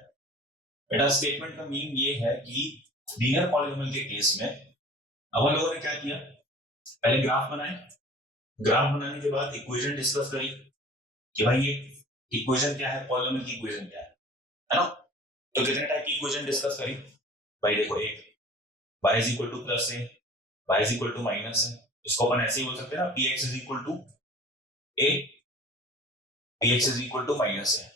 बेटा स्टेटमेंट का मीनिंग ये है कि लीनियर पॉलीनोमियल के केस में अपन लोगों ने क्या किया, पहले ग्राफ बनाए, ग्राफ बनाने के बाद इक्वेशन डिस्कस करी कि भाई ये इक्वेशन क्या है, पॉलीनोमियल की इक्वेशन क्या है ना। तो कितने टाइप की इक्वेशन डिस्कस करी भाई? देखो, एक y is equal to plus है, y is equal to minus है, इसको अपन ऐसे ही बोल सकते हैं ना, px is equal to a, px is equal to minus है।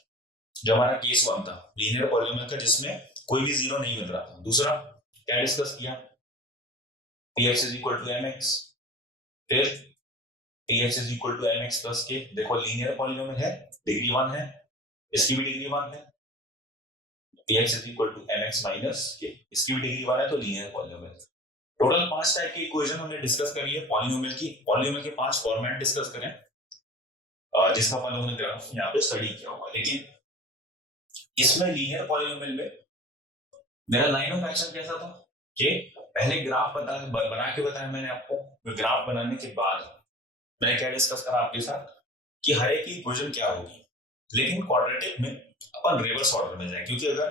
जो हमारा केस वन था लीनियर पॉलीनोमियल का जिसमें कोई भी जीरो नहीं मिल रहा था। दूसरा क्या डिस्कस किया, px is equal to mx, फिर px is equal to mx plus k। देखो लीनियर पॉलीनोमियल है, डिग्री 1 है, इसकी भी डिग्री 1 है, px is equal to mx minus k, इसकी भी डिग्री 1 है, तो लीनियर पॉलीनोमियल। टोटल 5 टाइप की इक्वेशन हमने डिस्कस करी है पॉलीनोमियल की। पॉलीनोमियल के 5 फॉर्मेट डिस्कस करें जिसका अपन लोगों ने ग्राफ यहाँ पे स्टडी किया होगा। लेकिन इसमें लीनियर पॉलीनोमियल में मेरा लाइन ऑफ एक्शन कैसा था कि पहले ग्राफ बना के बताया मैंने आपको। ग्राफ बनाने के बाद मैंने क्या डिस्कस करा आपके साथ कि हर एक की इक्वेशन क्या होगी। लेकिन क्वाड्रेटिक में अपन रिवर्स ऑर्डर में जाए, क्योंकि अगर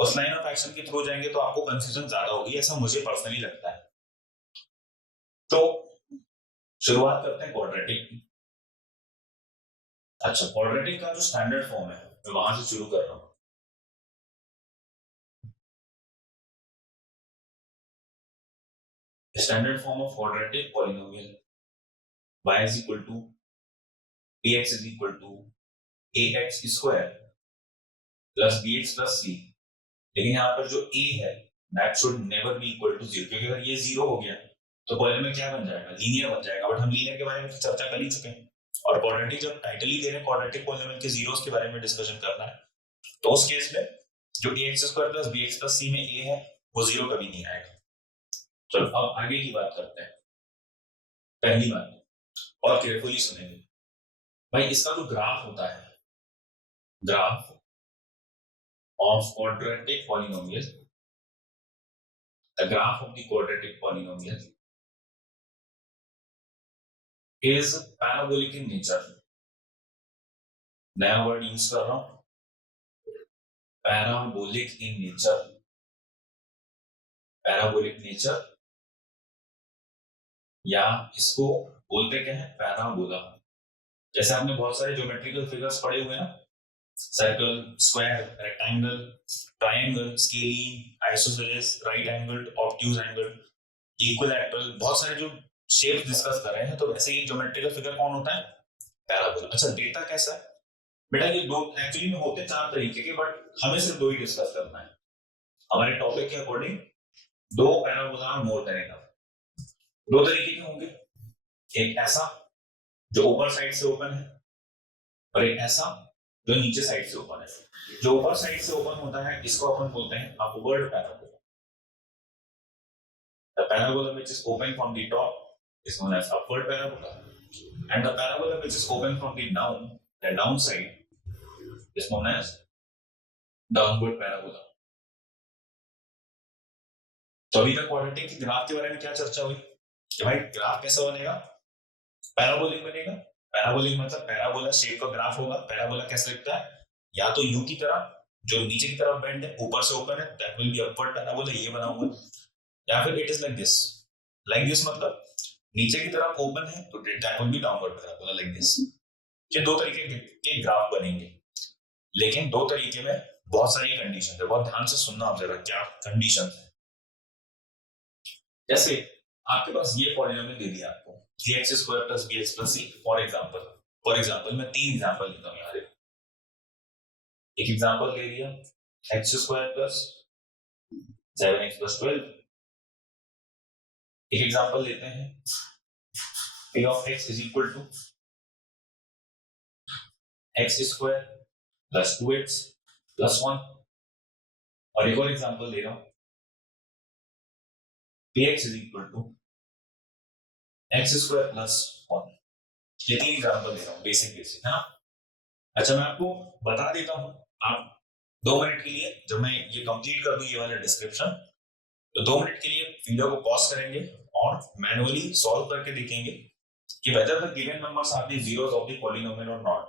उस लाइन ऑफ एक्शन के थ्रू जाएंगे तो आपको कंफ्यूजन ज्यादा होगी, ऐसा मुझे पर्सनली लगता है। तो शुरुआत करते हैं क्वाड्रेटिक की। अच्छा, क्वाड्रेटिक का जो स्टैंडर्ड फॉर्म है मैं वहां से शुरू कर रहा हूं। Standard form of quadratic polynomial y is equal to px is equal to ax square plus bx plus c। लेकिन यहाँ पर जो a है that should never be equal to 0, क्योंकि अगर ये 0 हो गया तो पॉलीनोमियल क्या बन जाएगा, लीनियर बन जाएगा। बट हम लीनियर के बारे में तो चर्चा कर ही चुके हैं। और क्वाड्रेटिक जब टाइटल ही दे रहे हैं क्वाड्रेटिक पॉलीनोमियल के जीरोस के बारे में डिस्कशन करना है, तो उस केस में जो ax square plus bx plus c में a है वो 0 कभी नहीं आएगा। चलो अब आगे की बात करते हैं। पहली बात और केयरफुली सुनेंगे भाई, इसका जो ग्राफ होता है, graph of quadratic polynomial, the graph of the quadratic polynomial is parabolic in nature. नया वर्ड यूज कर रहा हूं, parabolic in nature. Parabolic nature या इसको बोलते क्या है, पैराबोला। जैसे आपने बहुत सारे ज्योमेट्रिकल फिगर्स पढ़े हुए हैं ना, circle, square, rectangle, triangle, scalene, isosceles, right angle, obtuse angle, equilateral, बहुत सारे जो शेप डिस्कस कर रहे हैं। तो वैसे ही ज्योमेट्रिकल फिगर कौन होता है, पैराबोला। अच्छा, डेटा कैसा है बेटा, ये दो एक्चुअली में होते 4 तरीके के, बट हमें सिर्फ 2 ही डिस्कस करना है। हमारे टॉपिक के अकॉर्डिंग 2 पैराबोला मोर देने का। 2 तरीके के होंगे, एक ऐसा जो ऊपर साइड से ओपन है और एक ऐसा जो नीचे साइड से ओपन है। जो ऊपर साइड से ओपन होता है इसको अपन बोलते हैं upward parabola. The parabola which is open from the top is known as upward parabola, and the parabola which is open from the down side is known as downward parabola। तो अभी तक quadratic की graph के बारे में क्या चर्चा हुई कि भाई ग्राफ कैसा बनेगा, पैराबोलिक बनेगा। पैराबोलिक मतलब पैराबोला शेप का ग्राफ होगा। पैराबोला कैसे दिखता है, या तो यू की तरह जो नीचे की तरफ बेंड है, ऊपर से ओपन है, that will be upward parabola, ये बना हुआ है। या फिर it is like this. Like this मतलब नीचे की तरफ ओपन है तो that will be downward parabola, like this. ये 2 तरीके के ग्राफ बनेंगे, लेकिन 2 तरीके में बहुत सारी कंडीशन है। बहुत ध्यान से सुनना आप जरा, क्या कंडीशन है। जैसे आपके पास ये पॉलिनोमियल दे दिया आपको, 3x² + bx + c। For example मैं 3 एग्जांपल लेता हूं यहाँ। एक एग्जांपल ले लिया x² + 7x + 12। एक एग्जांपल लेते हैं p of x = x² + 2x + 1। और एक और एग्जांपल ले रहा हूं px = x² + 1। ये 3 एग्जांपल ले रहा हूं, बेसिक है ना। अच्छा, मैं आपको बता देता हूं, आप 2 मिनट के लिए, जब मैं ये कंप्लीट कर दूं ये वाला डिस्क्रिप्शन, तो 2 मिनट के लिए वीडियो को पॉज करेंगे और मैनुअली सॉल्व करके देखेंगे कि whether the given numbers are the zeros of the polynomial or not।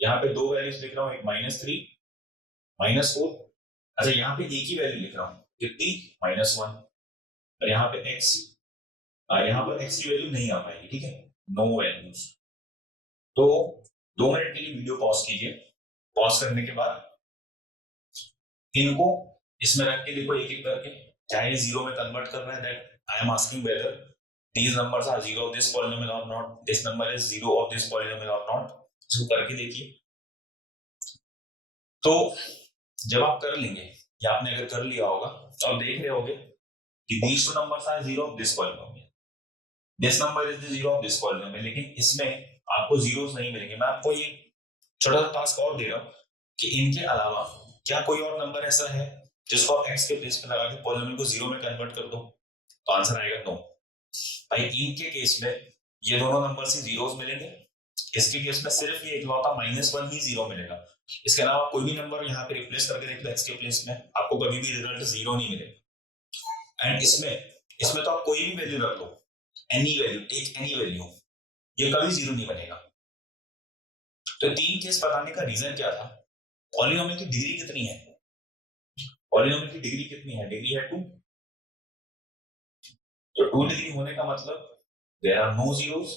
यहाँ पे 2 वैल्यूज लिख रहा हूँ, एक -3 -4। अच्छा, यहाँ पे एक ही वैल्यू लिख रहा हूँ, कितनी, -1। और यहाँ पे x, यहाँ पर x की वैल्यू नहीं आ पाएगी, ठीक है, नो वैल्यूज। तो 2 मिनट के लिए वीडियो पॉज कीजिए। पॉज करने के बाद इनको इसमें रख के देखो, एक एक करके, चाहे जीरो में कन्वर्ट कर रहा है, that I am asking whether these numbers are zero of this polynomial or not, this number is zero of this polynomial or not। इसको करके देखिए। तो जब आप कर लेंगे, या आपने अगर कर लिया होगा, तो आप देख रहे होगे कि these two numbers are zero of this polynomial, this number is the zero of this polynomial। लेकिन इसमें आपको जीरोस नहीं मिलेंगे। मैं आपको ये छोटा सा टास्क और दे रहा हूँ कि इनके अलावा क्या कोई और नंबर ऐसा है जिसको आप x के प्लेस पे लगा के पॉलिनोमियल को जीरो में कन्वर्ट कर दो, तो आंसर आएगा नो। भाई इनके केस में ये दोनों नंबर से जीरोस मिलेंगे, इसके केस में सिर्फ ये इकलौता -1 ही जीरो मिलेगा। इसके अलावा कोई भी नंबर यहाँ पे रिप्लेस करके देख लो x के प्लेस में, आपको कभी भी रिजल्ट जीरो नहीं मिलेगा। एंड इसमें तो आप कोई भी वैल्यू रख लो, any value, take any value, ये कभी जीरो नहीं बनेगा। तो 3 केस बताने का रीजन क्या था, पॉलिनोमियल की डिग्री कितनी है, पॉलिनोमियल की डिग्री कितनी है, डिग्री है 2। तो 2 डिग्री होने का मतलब देयर आर नो जीरोस,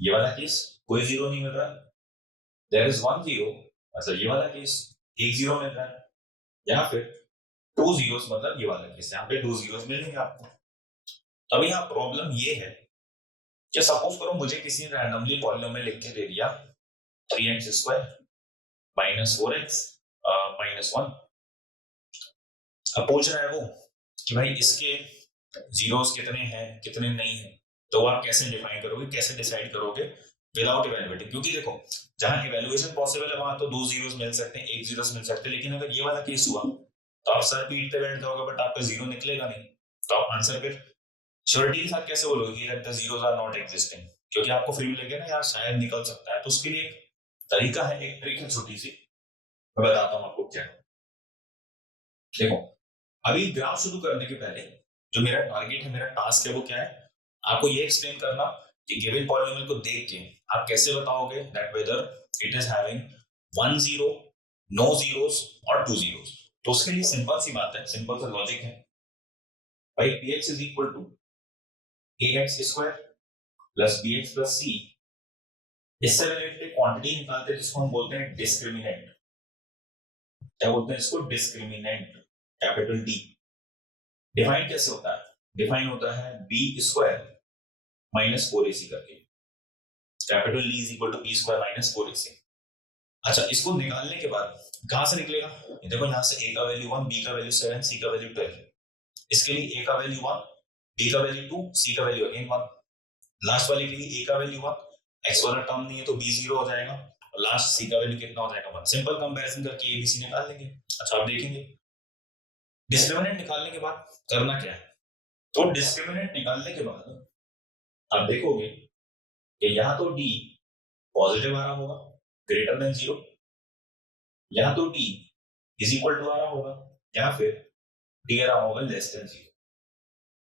ये वाला केस कोई जीरो नहीं मिल रहा है। देयर इज 1 जीरो, मतलब ये वाला केस 1 जीरो मिल रहा है। या फिर 2 जीरोस, मतलब ये वाला केस, यहाँ पे 2 जीरोस मिलेंगे आपको। अब यहाँ प्रॉब्लम ये है कि सपोज करो मुझे किसी ने रैंडमली पॉलिनोमियल लिख के दे दिया 3x² - 4x - 1। अब पूछ रहा है वो कि भाई इसके जीरोस कितने हैं कितने नहीं है, तो आप कैसे डिफाइन करोगे, कैसे डिसाइड करोगे विदाउट इवैल्यूएटिंग। क्योंकि देखो, जहां इवैल्यूएशन पॉसिबल है वहां तो 2 जीरोस मिल सकते हैं, 1 जीरोस मिल सकते हैं। लेकिन अगर ये वाला केस हुआ तो आप सर पीट पे बैठ जाओगे, बट आपका जीरो निकलेगा नहीं। तो आप आंसर फिर श्योरिटी के साथ कैसे बोलोगे कि the zeros are not existing, क्योंकि आपको फील लगेगा ना यार शायद निकल सकता है। तो उसके लिए एक तरीका है, एक ट्रिक है छोटी सी, मैं बताता हूँ आपको क्या। देखो, अभी ग्राफ शुरू करने के पहले जो मेरा टारगेट है, मेरा टास्क है, वो क्या है, आपको ये एक्सप्लेन करना कि गिवन पॉलिनोमियल को देख के आप कैसे बताओगे that whether it is having 1 zero, no zeros और 2 जीरोस। तो उसके लिए सिंपल सी बात है, सिंपल सा लॉजिक है भाई, px = ax² + bx + c। इससे रिलेटेड क्वांटिटी निकालते हैं जिसको हम बोलते हैं डिस्क्रिमिनेंट। क्या बोलते हैं इसको, डिस्क्रिमिनेंट, कैपिटल डी। डिफाइन कैसे होता है, डिफाइन होता है b² - 4ac करके, कैपिटल D = b² - 4ac। अच्छा, इसको निकालने के बाद कहां से निकलेगा, देखो यहाँ से a का वैल्यू 1, b का वैल्यू 7, c का वैल्यू 12। इसके लिए a का वैल्यू 1, b का वैल्यू 2, c का वैल्यू अगेन 1। लास्ट वाले के लिए a का वैल्यू 1, x वाला टर्म नहीं है तो b 0 हो जाएगा, और लास्ट c का वैल्यू कितना हो जाएगा 1। सिंपल कंपैरिजन करके a b c निकाल लेंगे। अच्छा, आप देखेंगे डिस्क्रिमिनेंट निकालने के बाद करना क्या है। तो डिस्क्रिमिनेंट निकालने के बाद आप देखोगे कि यहाँ तो d पॉजिटिव आ रहा होगा, ग्रेटर देन 0, या तो d = आ रहा होगा, या फिर d आ रहा होगा लेस देन 0।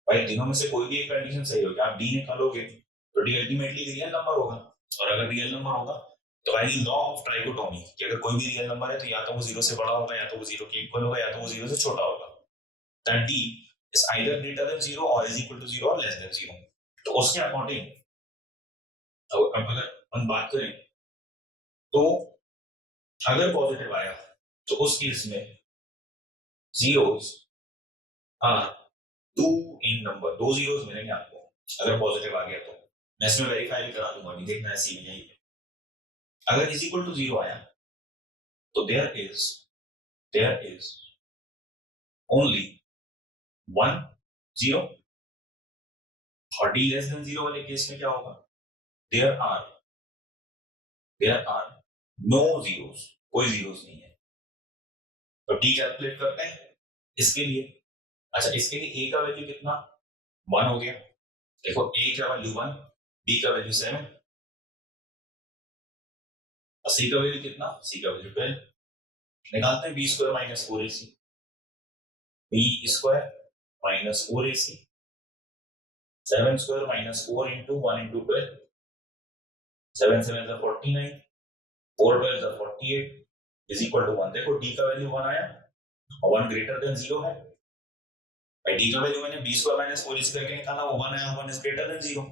भाई तीनों में से कोई भी एक कंडीशन सही होगी। आप d निकालोगे तो d अल्टीमेटली रियल नंबर होगा, और अगर रियल नंबर होगा तो भाई लॉ ऑफ ट्राइकोटोमी कि अगर कोई भी रियल नंबर है तो या तो वो 0 से बड़ा होगा, या तो वो 0 के इक्वल होगा, या तो वो 0 से छोटा होगा। That d is either greater than 0 और इज इक्वल टू 0 और लेस देन 0। तो उसके अकॉर्डिंग अगर हम बात करें तो अगर पॉजिटिव आया तो उस केस में zeros are 2 in number, 2 zeros मिलेंगे आपको। अगर पॉजिटिव आ गया तो मैं इसमें वेरीफाई भी करा दूंगा, अभी देखना है सी में यही पे। अगर इज इक्वल टू 0 आया तो देयर इज ओनली 1 0, और डी लेस देन 0 वाले केस में क्या होगा, देयर आर नो जीरोस, कोई जीरोस नहीं है। तो डी कैलकुलेट करते हैं इसके लिए। अच्छा, इसके लिए ए का वैल्यू कितना, 1 हो गया। देखो ए का वैल्यू 1, बी का वैल्यू 7, और सी का वैल्यू कितना, सी का वैल्यू 12। निकालते हैं B square minus 4ac, B square minus 4ac, 7 square minus 4 into 1 into 12, 7 7 is 49, 4 12 is 48 is equal to 1। देखो डी का वैल्यू 1 आया और 1 ग्रेटर देन 0 है। भाई डी का वैल्यू मैंने बी स्क्वायर माइनस 4ac करके निकाला, वो 1 आया, 1 इज ग्रेटर देन 0।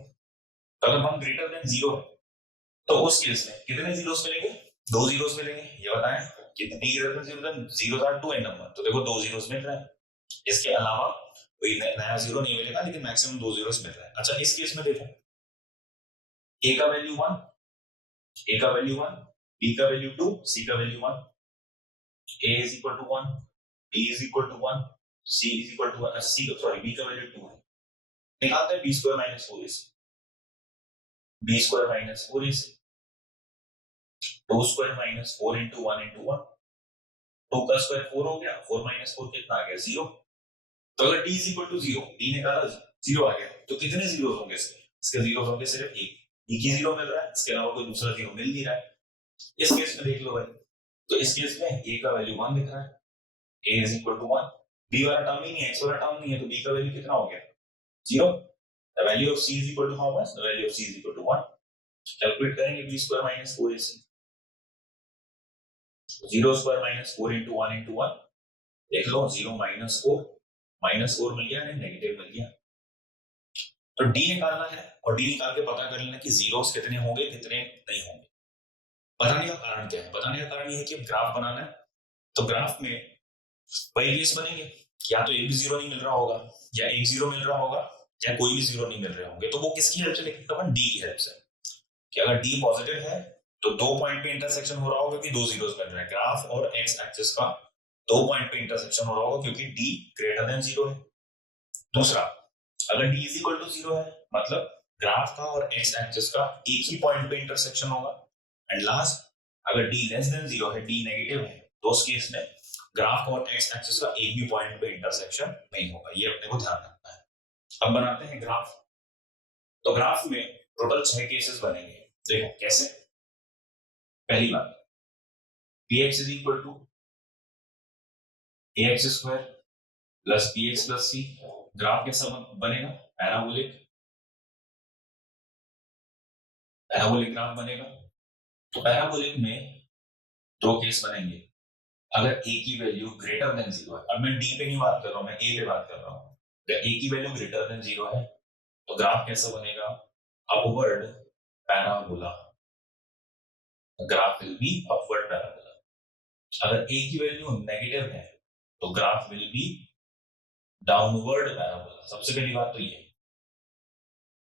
तो अगर 1 ग्रेटर देन 0 है तो उस केस में कितने जीरोस मिलेंगे, 2 जीरोस मिलेंगे। ये बताएं कि D greater than 0 then zeros are 2 in number, तो देखो 2 जीरोस मिल रहा है। इसके अलावा कोई नया जीरो नहीं मिलेगा, लेकिन मैक्सिमम 2 जीरोस मिल रहा है। अच्छा, इस केस में देखो ए का वैल्यू 1, ए का वैल्यू 1, बी का वैल्यू 2, सी का value 1, A is equal to 1, B is equal to 1, C is equal to 1, C sorry B का वैल्यू 2 है। निकालते हैं B square minus 4ac, B square minus 4ac, 2 square minus 4 into 1 into 1, 2 का square 4 हो गया, 4 minus 4 कितना आ गया, 0। तो अगर d is equal to 0, d निकाला 0 आ गया, तो कितने जीरो होंगे इसके जीरो होंगे सिर्फ एक ही जीरो मिल रहा है, इसके अलावा कोई दूसरा जीरो मिल नहीं रहा है। इस केस में देख लो भाई, तो इस केस में a का वैल्यू 1 दिख रहा है, a is equal to 1, b वाला टर्म ही नहीं है, x वाला टर्म नहीं है, तो b का वैल्यू कितना हो गया, 0। The value of c is equal to how much, the value of c is equal to 1। Calculate करेंगे b square minus 4ac, 0 square minus 4 into 1 into 1, देख लो 0 माइनस 4 मिल गया, नहीं नेगेटिव मिल गया। तो डी निकालना है, और डी निकाल के पता कर लेना कि जीरोस कितने होंगे कितने नहीं होंगे। बताने का कारण क्या है, बताने का कारण ये है कि ग्राफ बनाना है, तो ग्राफ में वही केस बनेंगे, या तो एक भी जीरो नहीं मिल रहा होगा, या एक जीरो मिल रहा होगा, या कोई भी जीरो नहीं मिल रहे होंगे। तो वो किसकी हेल्प से लिखेंगे अपन, डी की हेल्प से, कि अगर डी पॉजिटिव है तो 2 पॉइंट पे इंटरसेक्शन हो रहा होगा क्योंकि 2 जीरोस मिल रहे हैं, ग्राफ और एक्स एक्सिस का 2 पॉइंट पे इंटरसेक्शन हो रहा होगा क्योंकि डी ग्रेटर देन 0 है। दूसरा, अगर d इज इक्वल टू 0 है मतलब ग्राफ का और x एक्सिस का एक ही पॉइंट पे इंटरसेक्शन होगा। एंड लास्ट, अगर d लेस देन 0 है, d नेगेटिव है, तो उस केस में ग्राफ का और x एक्सिस का एक भी पॉइंट पे इंटरसेक्शन नहीं होगा। ये अपने को ध्यान रखना है। अब बनाते हैं ग्राफ। तो ग्राफ में टोटल 6 केसेस बनेंगे। देखो कैसे। पहली बात, px is equal to ax square plus bx plus c। Graph कैसा बनेगा, पैराबोलिक ग्राफ बनेगा। तो पैराबोलिक में 2 केस बनेंगे। अगर a की वैल्यू ग्रेटर देन 0 है, अब मैं d पे नहीं बात कर रहा हूं, मैं a पे बात कर रहा हूं। अगर a की वैल्यू ग्रेटर देन 0 है तो ग्राफ कैसा बनेगा, upward parabola, graph will be upward parabola. अगर a की वैल्यू नेगेटिव है तो graph will B downward parabola. सबसे पहली बात तो ये है।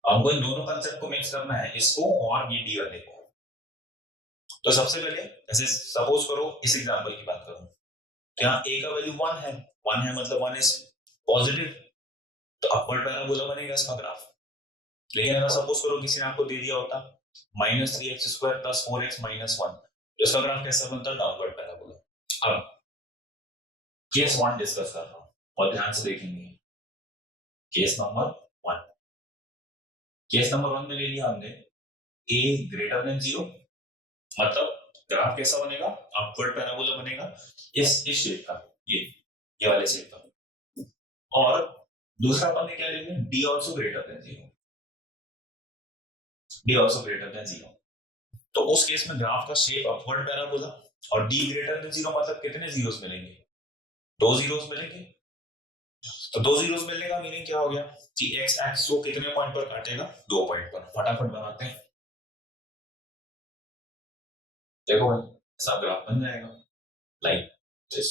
हमको इन दोनों कंसेप्ट को मिक्स करना है, इसको और ये डी वाले को। तो सबसे पहले ऐसे सपोज करो, इस एग्जांपल की बात करूं, यहाँ a का वैल्यू 1 है, 1 है मतलब 1 इज पॉजिटिव, तो अपवर्ड पैराबोला बनेगा इसका ग्राफ। लेकिन अगर सपोज करो किसी ने आपको दे दिया होता -3x square plus 4x minus 1, तो इसका ग्राफ कैसा बनता, डाउनवर्ड पैराबोला। अब केस 1 डिस्कस कर रहा हूं और ध्यान से देखेंगे। केस नंबर 1, केस नंबर 1 में ले लिया हमने a ग्रेटर देन 0, मतलब ग्राफ कैसा बनेगा, अपवर्ड पैराबोला बनेगा इस शेप का, ये वाले शेप का। और दूसरा अपन ने क्या ले लिया, d also greater than 0, d also greater than 0। तो उस केस में ग्राफ का शेप अपवर्ड पैराबोला, और d ग्रेटर देन 0 मतलब कितने जीरोस मिलेंगे, 2 जीरोस मिलेंगे। तो 2 जीरोस मिलने का मीनिंग क्या हो गया कि x एक्सिस को कितने पॉइंट पर काटेगा, 2 पॉइंट पर। फटाफट बनाते हैं। देखो भाई, ऐसा ग्राफ बन जाएगा लाइक दिस।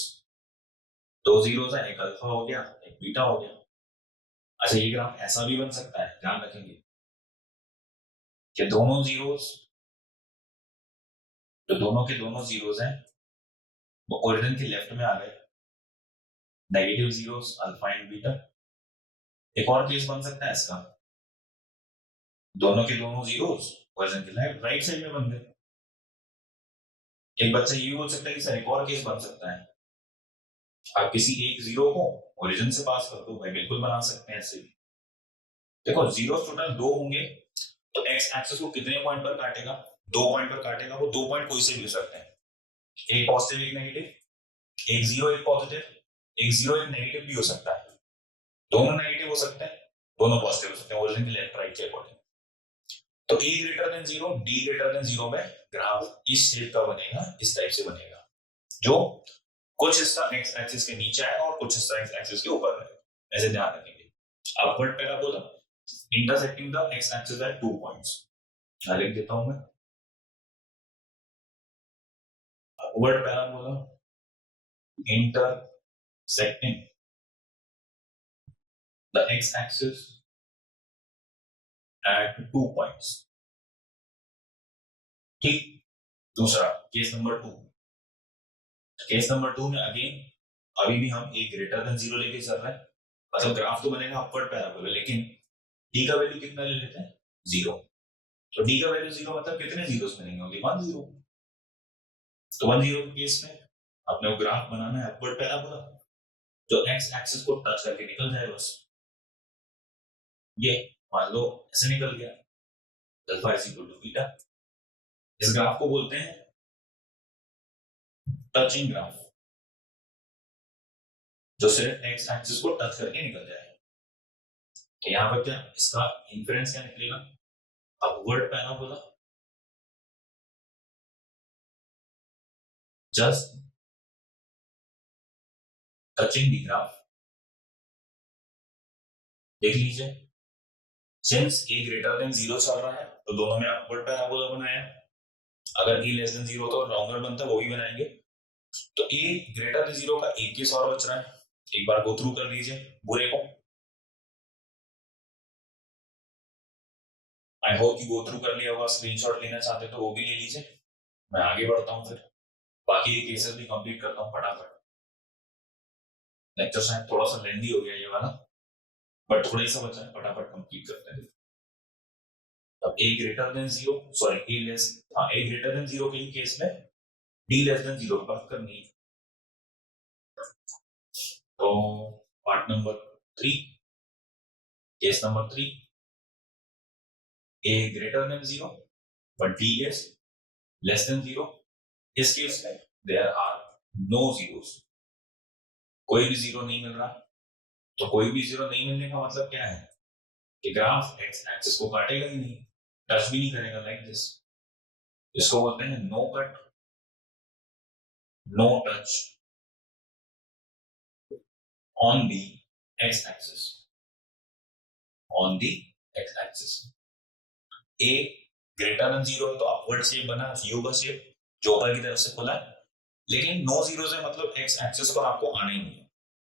2 जीरोस है, एक अल्फा हो गया, एक बीटा हो गया। अच्छा, ये ग्राफ ऐसा भी बन सकता है, ध्यान रखेंगे कि दोनों जीरोस, तो दोनों के दोनों जीरोस हैं वो ओरिजिन के लेफ्ट में आ गए, negative zeros alpha and beta. एक और केस बन सकता है इसका, दोनों के दोनों जीरोस ओरिजिन के राइट साइड में बन गए। एक बच्चा ये भी बोल सकता है कि सर एक और केस बन सकता है, आप किसी एक जीरो को ओरिजिन से पास कर दो, भाई बिल्कुल बना सकते हैं ऐसे भी। देखो जीरो टोटल दो होंगे तो एक्स एक्सिस को कितने पॉइंट पर काटेगा, 2 पॉइंट पर काटेगा। वो 2 पॉइंट कोई से भी हो सकते हैं, एक पॉजिटिव एक नेगेटिव, एक जीरो एक पॉजिटिव, एक जीरो एक नेगेटिव भी हो सकता है, दोनों नेगेटिव हो सकते हैं, दोनों पॉजिटिव हो सकते हैं ओरिजिन के लेफ्ट राइट के अकॉर्डिंग। तो A greater than zero, D greater than zero में ग्राफ इस शेप का बनेगा, इस टाइप से बनेगा, जो कुछ हिस्सा एक्स एक्सिस के नीचे आएगा और कुछ हिस्सा एक्स एक्सिस के ऊपर रहेगा, ऐसे ध्यान रखेंगे। Upward parabola intersecting the x axis eight 2 points, लिख देता हूं मैं, upward parabola intersecting the x-axis at 2 points। ठीक, दूसरा केस नंबर 2, केस नंबर 2 में अगेन अभी भी हम ए ग्रेटर देन जीरो लेके चल रहे हैं, मतलब ग्राफ तो बनेगा अपवर्ड पैराबोला, लेकिन डी का वैल्यू कितना ले लेते हैं, जीरो। तो डी का वैल्यू जीरो मतलब कितने जीरोस मिलेंगे, ओनली 1 जीरो। तो 1 जीरो के केस में अपने को ग्राफ बनाना है अपवर्ड पैराबोला, जो एक्स एक्सिस को टच करके निकल जाए बस। ये मान लो ऐसे निकल गया, alpha is equal to beta. इस ग्राफ को बोलते हैं टचिंग ग्राफ, जो सिर्फ एक्स एक्सिस को टच करके निकल जाए। तो यहां पर क्या इसका इंफरेंस क्या निकलेगा, upward parabola just touching the graph. देख लीजिए, सिंस ए ग्रेटर देन जीरो चल रहा है तो दोनों में अपवर्ड पैराबोला बनाया, अगर ए लेस देन जीरो तो राउंडर बनता वो भी बनाएंगे। तो ए ग्रेटर देन जीरो का एक केस और बच रहा है, एक बार गो थ्रू कर लीजिए पूरे को। आई होप कि गो थ्रू कर लिया होगा, स्क्रीनशॉट लेना चाहते तो वो भी ले लीजिए, मैं आगे बढ़ता हूँ, फिर बाकी केसेस भी कंप्लीट करता हूँ फटाफट। लेक्चर शायद थोड़ा सा लेंदी हो गया ये वाला, बट थोड़ा सा बचा है, फटाफट कंप्लीट करते हैं। अब ए ग्रेटर देन जीरो, सॉरी ए लेस, हाँ ए ग्रेटर देन जीरो के ही केस में डी लेस देन जीरो की बात करनी है। तो part number 3, case number 3, A greater than zero but D is less than zero. इस केस में देयर आर नो जीरोस, कोई भी जीरो नहीं मिल रहा। तो कोई भी जीरो नहीं मिलने का मतलब क्या है कि ग्राफ एक्स एक्सिस को काटेगा ही नहीं, टच भी नहीं करेगा, लाइक दिस। इसको बोलते हैं no cut, no touch on the x-axis, on the x-axis। a greater than zero है तो अपवर्ड शेप बना, यू का शेप जो ऊपर की तरफ से खुला है, लेकिन नो जीरो से मतलब एक्स एक्सिस पर आपको आना ही नहीं है,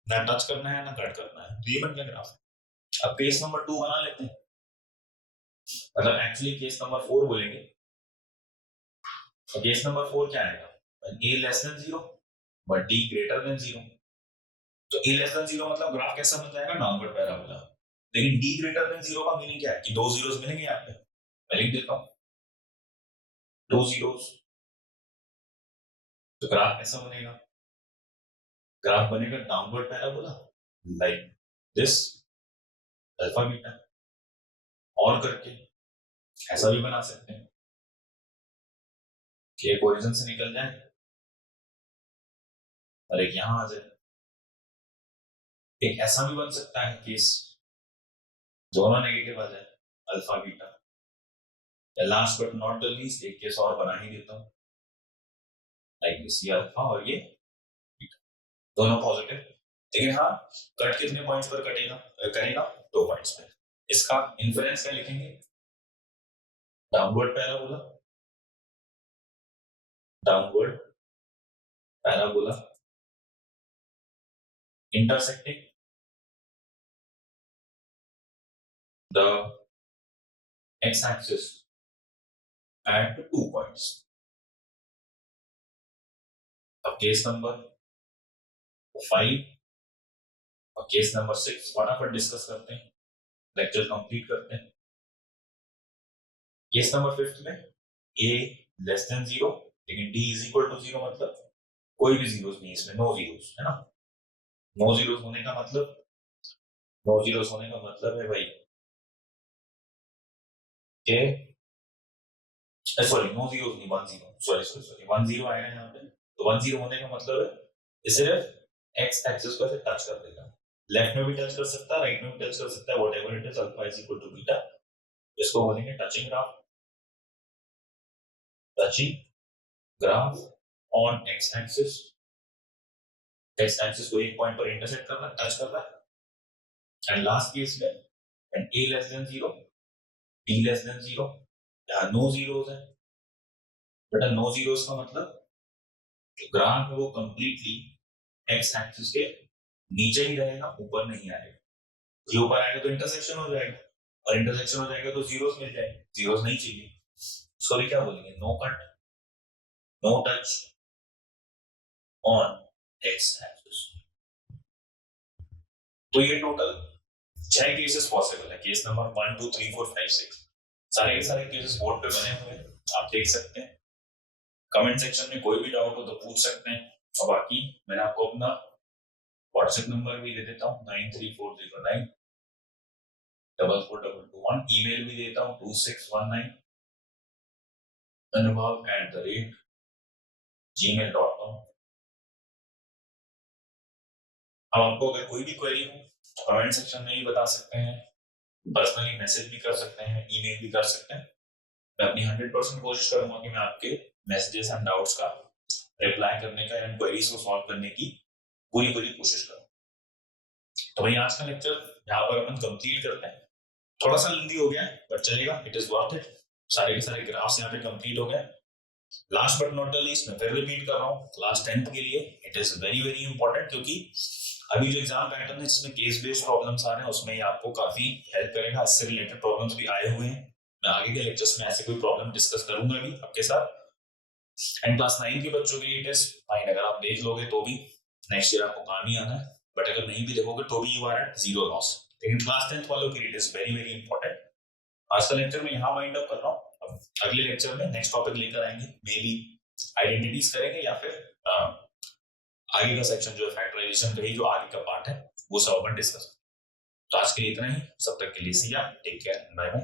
ना टच करना है ना कट करना है, तो ये बन गया ग्राफ। अब केस नंबर 2 बना लेते हैं, मतलब एक्चुअली केस नंबर 4 बोलेंगे। तो केस नंबर 4 क्या आएगा, a less than zero but d greater than zero. तो a लेस देन जीरो मतलब ग्राफ कैसा बन जाएगा, डाउनवर्ड पैराबोला। लेकिन d ग्रेटर देन जीरो का मीनिंग क्या है कि दो जीरोस मिलेंगे यहाँ पे, मैं लिख देता हूँ दो जीरोस। तो ग्राफ कैसा बनेगा, ग्राफ बनेगा downward parabola like this, alpha beta. और करके ऐसा भी बना सकते हैं कि एक ओरिजिन से निकल जाए और एक यहां आ जाए। एक ऐसा भी बन सकता है केस दोनों नेगेटिव आ जाए, alpha beta. Last but not the least एक केस और बना ही देता हूं, लाइक दिस, ये अल्फा और ये बीटा, दोनों पॉजिटिव। लेकिन हाँ, कट कितने पॉइंट्स पर कटेगा, करेगा 2 पॉइंट्स पर। इसका इन्फरेंस क्या लिखेंगे, downward parabola, downward parabola intersecting the x-axis at 2 points. अब केस नंबर 5 और केस नंबर 6 फटाफट डिस्कस करते हैं, लेक्चर कंप्लीट करते हैं। केस नंबर 5 में a लेस देन 0 लेकिन d इज इक्वल टू 0, मतलब कोई भी जीरोस नहीं, इसमें नो जीरोस है ना। नो जीरोस होने का मतलब है भाई के सॉरी नो जीरोस नहीं, 1 0 सॉरी 1 0 आएगा यहाँ पे। तो 1 0 होने का मतलब है ये सिर्फ एक्स एक्सिस को ऐसे टच कर देगा, लेफ्ट में भी टच कर सकता है, राइट में भी टच कर सकता है, whatever it is, alpha is equal to beta. इसको बोलेंगे touching graph on X axis. X axis को एक पॉइंट पर इंटरसेक्ट कर रहा है, टच कर रहा है। एंड लास्ट केस में and a less than 0 d less than 0, यहां नो जीरोस है। बेटा नो जीरोस का मतलब जो ग्राफ है वो कंप्लीटली एक्स एक्सिस के नीचे ही रहेगा, ऊपर नहीं आएगा। ये ऊपर आएगा तो इंटरसेक्शन हो जाएगा, और इंटरसेक्शन हो जाएगा तो जीरोस मिल जाएंगे। जीरोस नहीं चाहिए, इसको भी क्या बोलेंगे, no cut, no touch on X axis. तो ये टोटल 6 केसेस पॉसिबल है। केस नंबर 1 2 3 4 5 6 सारे के सारे केसेस बोर्ड पे बने हुए हैं, आप देख सकते हैं। कमेंट सेक्शन में कोई भी डाउट हो तो पूछ सकते हैं, और बाकी मैंने आपको अपना व्हाट्सएप नंबर भी दे देता हूँ 9340944221, ईमेल भी देता हूँ 2619anubhav@gmail.com। अब आपको अगर कोई भी क्वेरी हो कमेंट सेक्शन में भी बता सकते हैं, पर्सनली मैसेज भी कर सकते हैं, ईमेल भी कर सकते हैं। मैं अपनी 100% कोशिश करूंगा कि मैं आपके मैसेजेस एंड डाउट्स का रिप्लाई करने का एंड क्वेरीज को सॉल्व करने की पूरी कोशिश करूं। तो भाई आज का लेक्चर यहाँ पर अपन कंप्लीट करते हैं। थोड़ा सा लेंदी हो गया है बट चलेगा, इट इज वर्थ इट। सारे के सारे ग्राफ्स यहाँ पे कंप्लीट हो गए। Last but not the least मैं फिर रिपीट कर रहा हूँ, क्लास 10th के लिए it is very very important, क्योंकि अभी जो एग्जाम पैटर्न है जिसमें केस बेस्ड प्रॉब्लम्स आ रहे हैं उसमें ये आपको काफी हेल्प करेगा। इससे रिलेटेड प्रॉब्लम्स भी आए हुए हैं, मैं आगे के लेक्चर्स में ऐसे कोई प्रॉब्लम डिस्कस करूंगा भी आपके साथ। एंड क्लास 9 के बच्चों के लिए टेस्ट फाइन, अगर आप देख लोगे तो भी नेक्स्ट ईयर आपको काम ही आना है, बट अगर नहीं भी देखोगे तो भी you are at zero loss. लेकिन क्लास 10th वालों के लिए it is very very important. आज का लेक्चर मैं यहाँ वाइंड अप कर रहा हूँ। अब अगले लेक्चर में नेक्स्ट टॉपिक लेकर आएंगे, मे बी आइडेंटिटीज करेंगे या फिर आगे का सेक्शन जो है फैक्टराइजेशन का ही जो आगे का पार्ट है वो सब अपन डिस्कस। तो आज के लिए इतना ही, सब तक के लिए सी या टेक केयर, बाय बाय।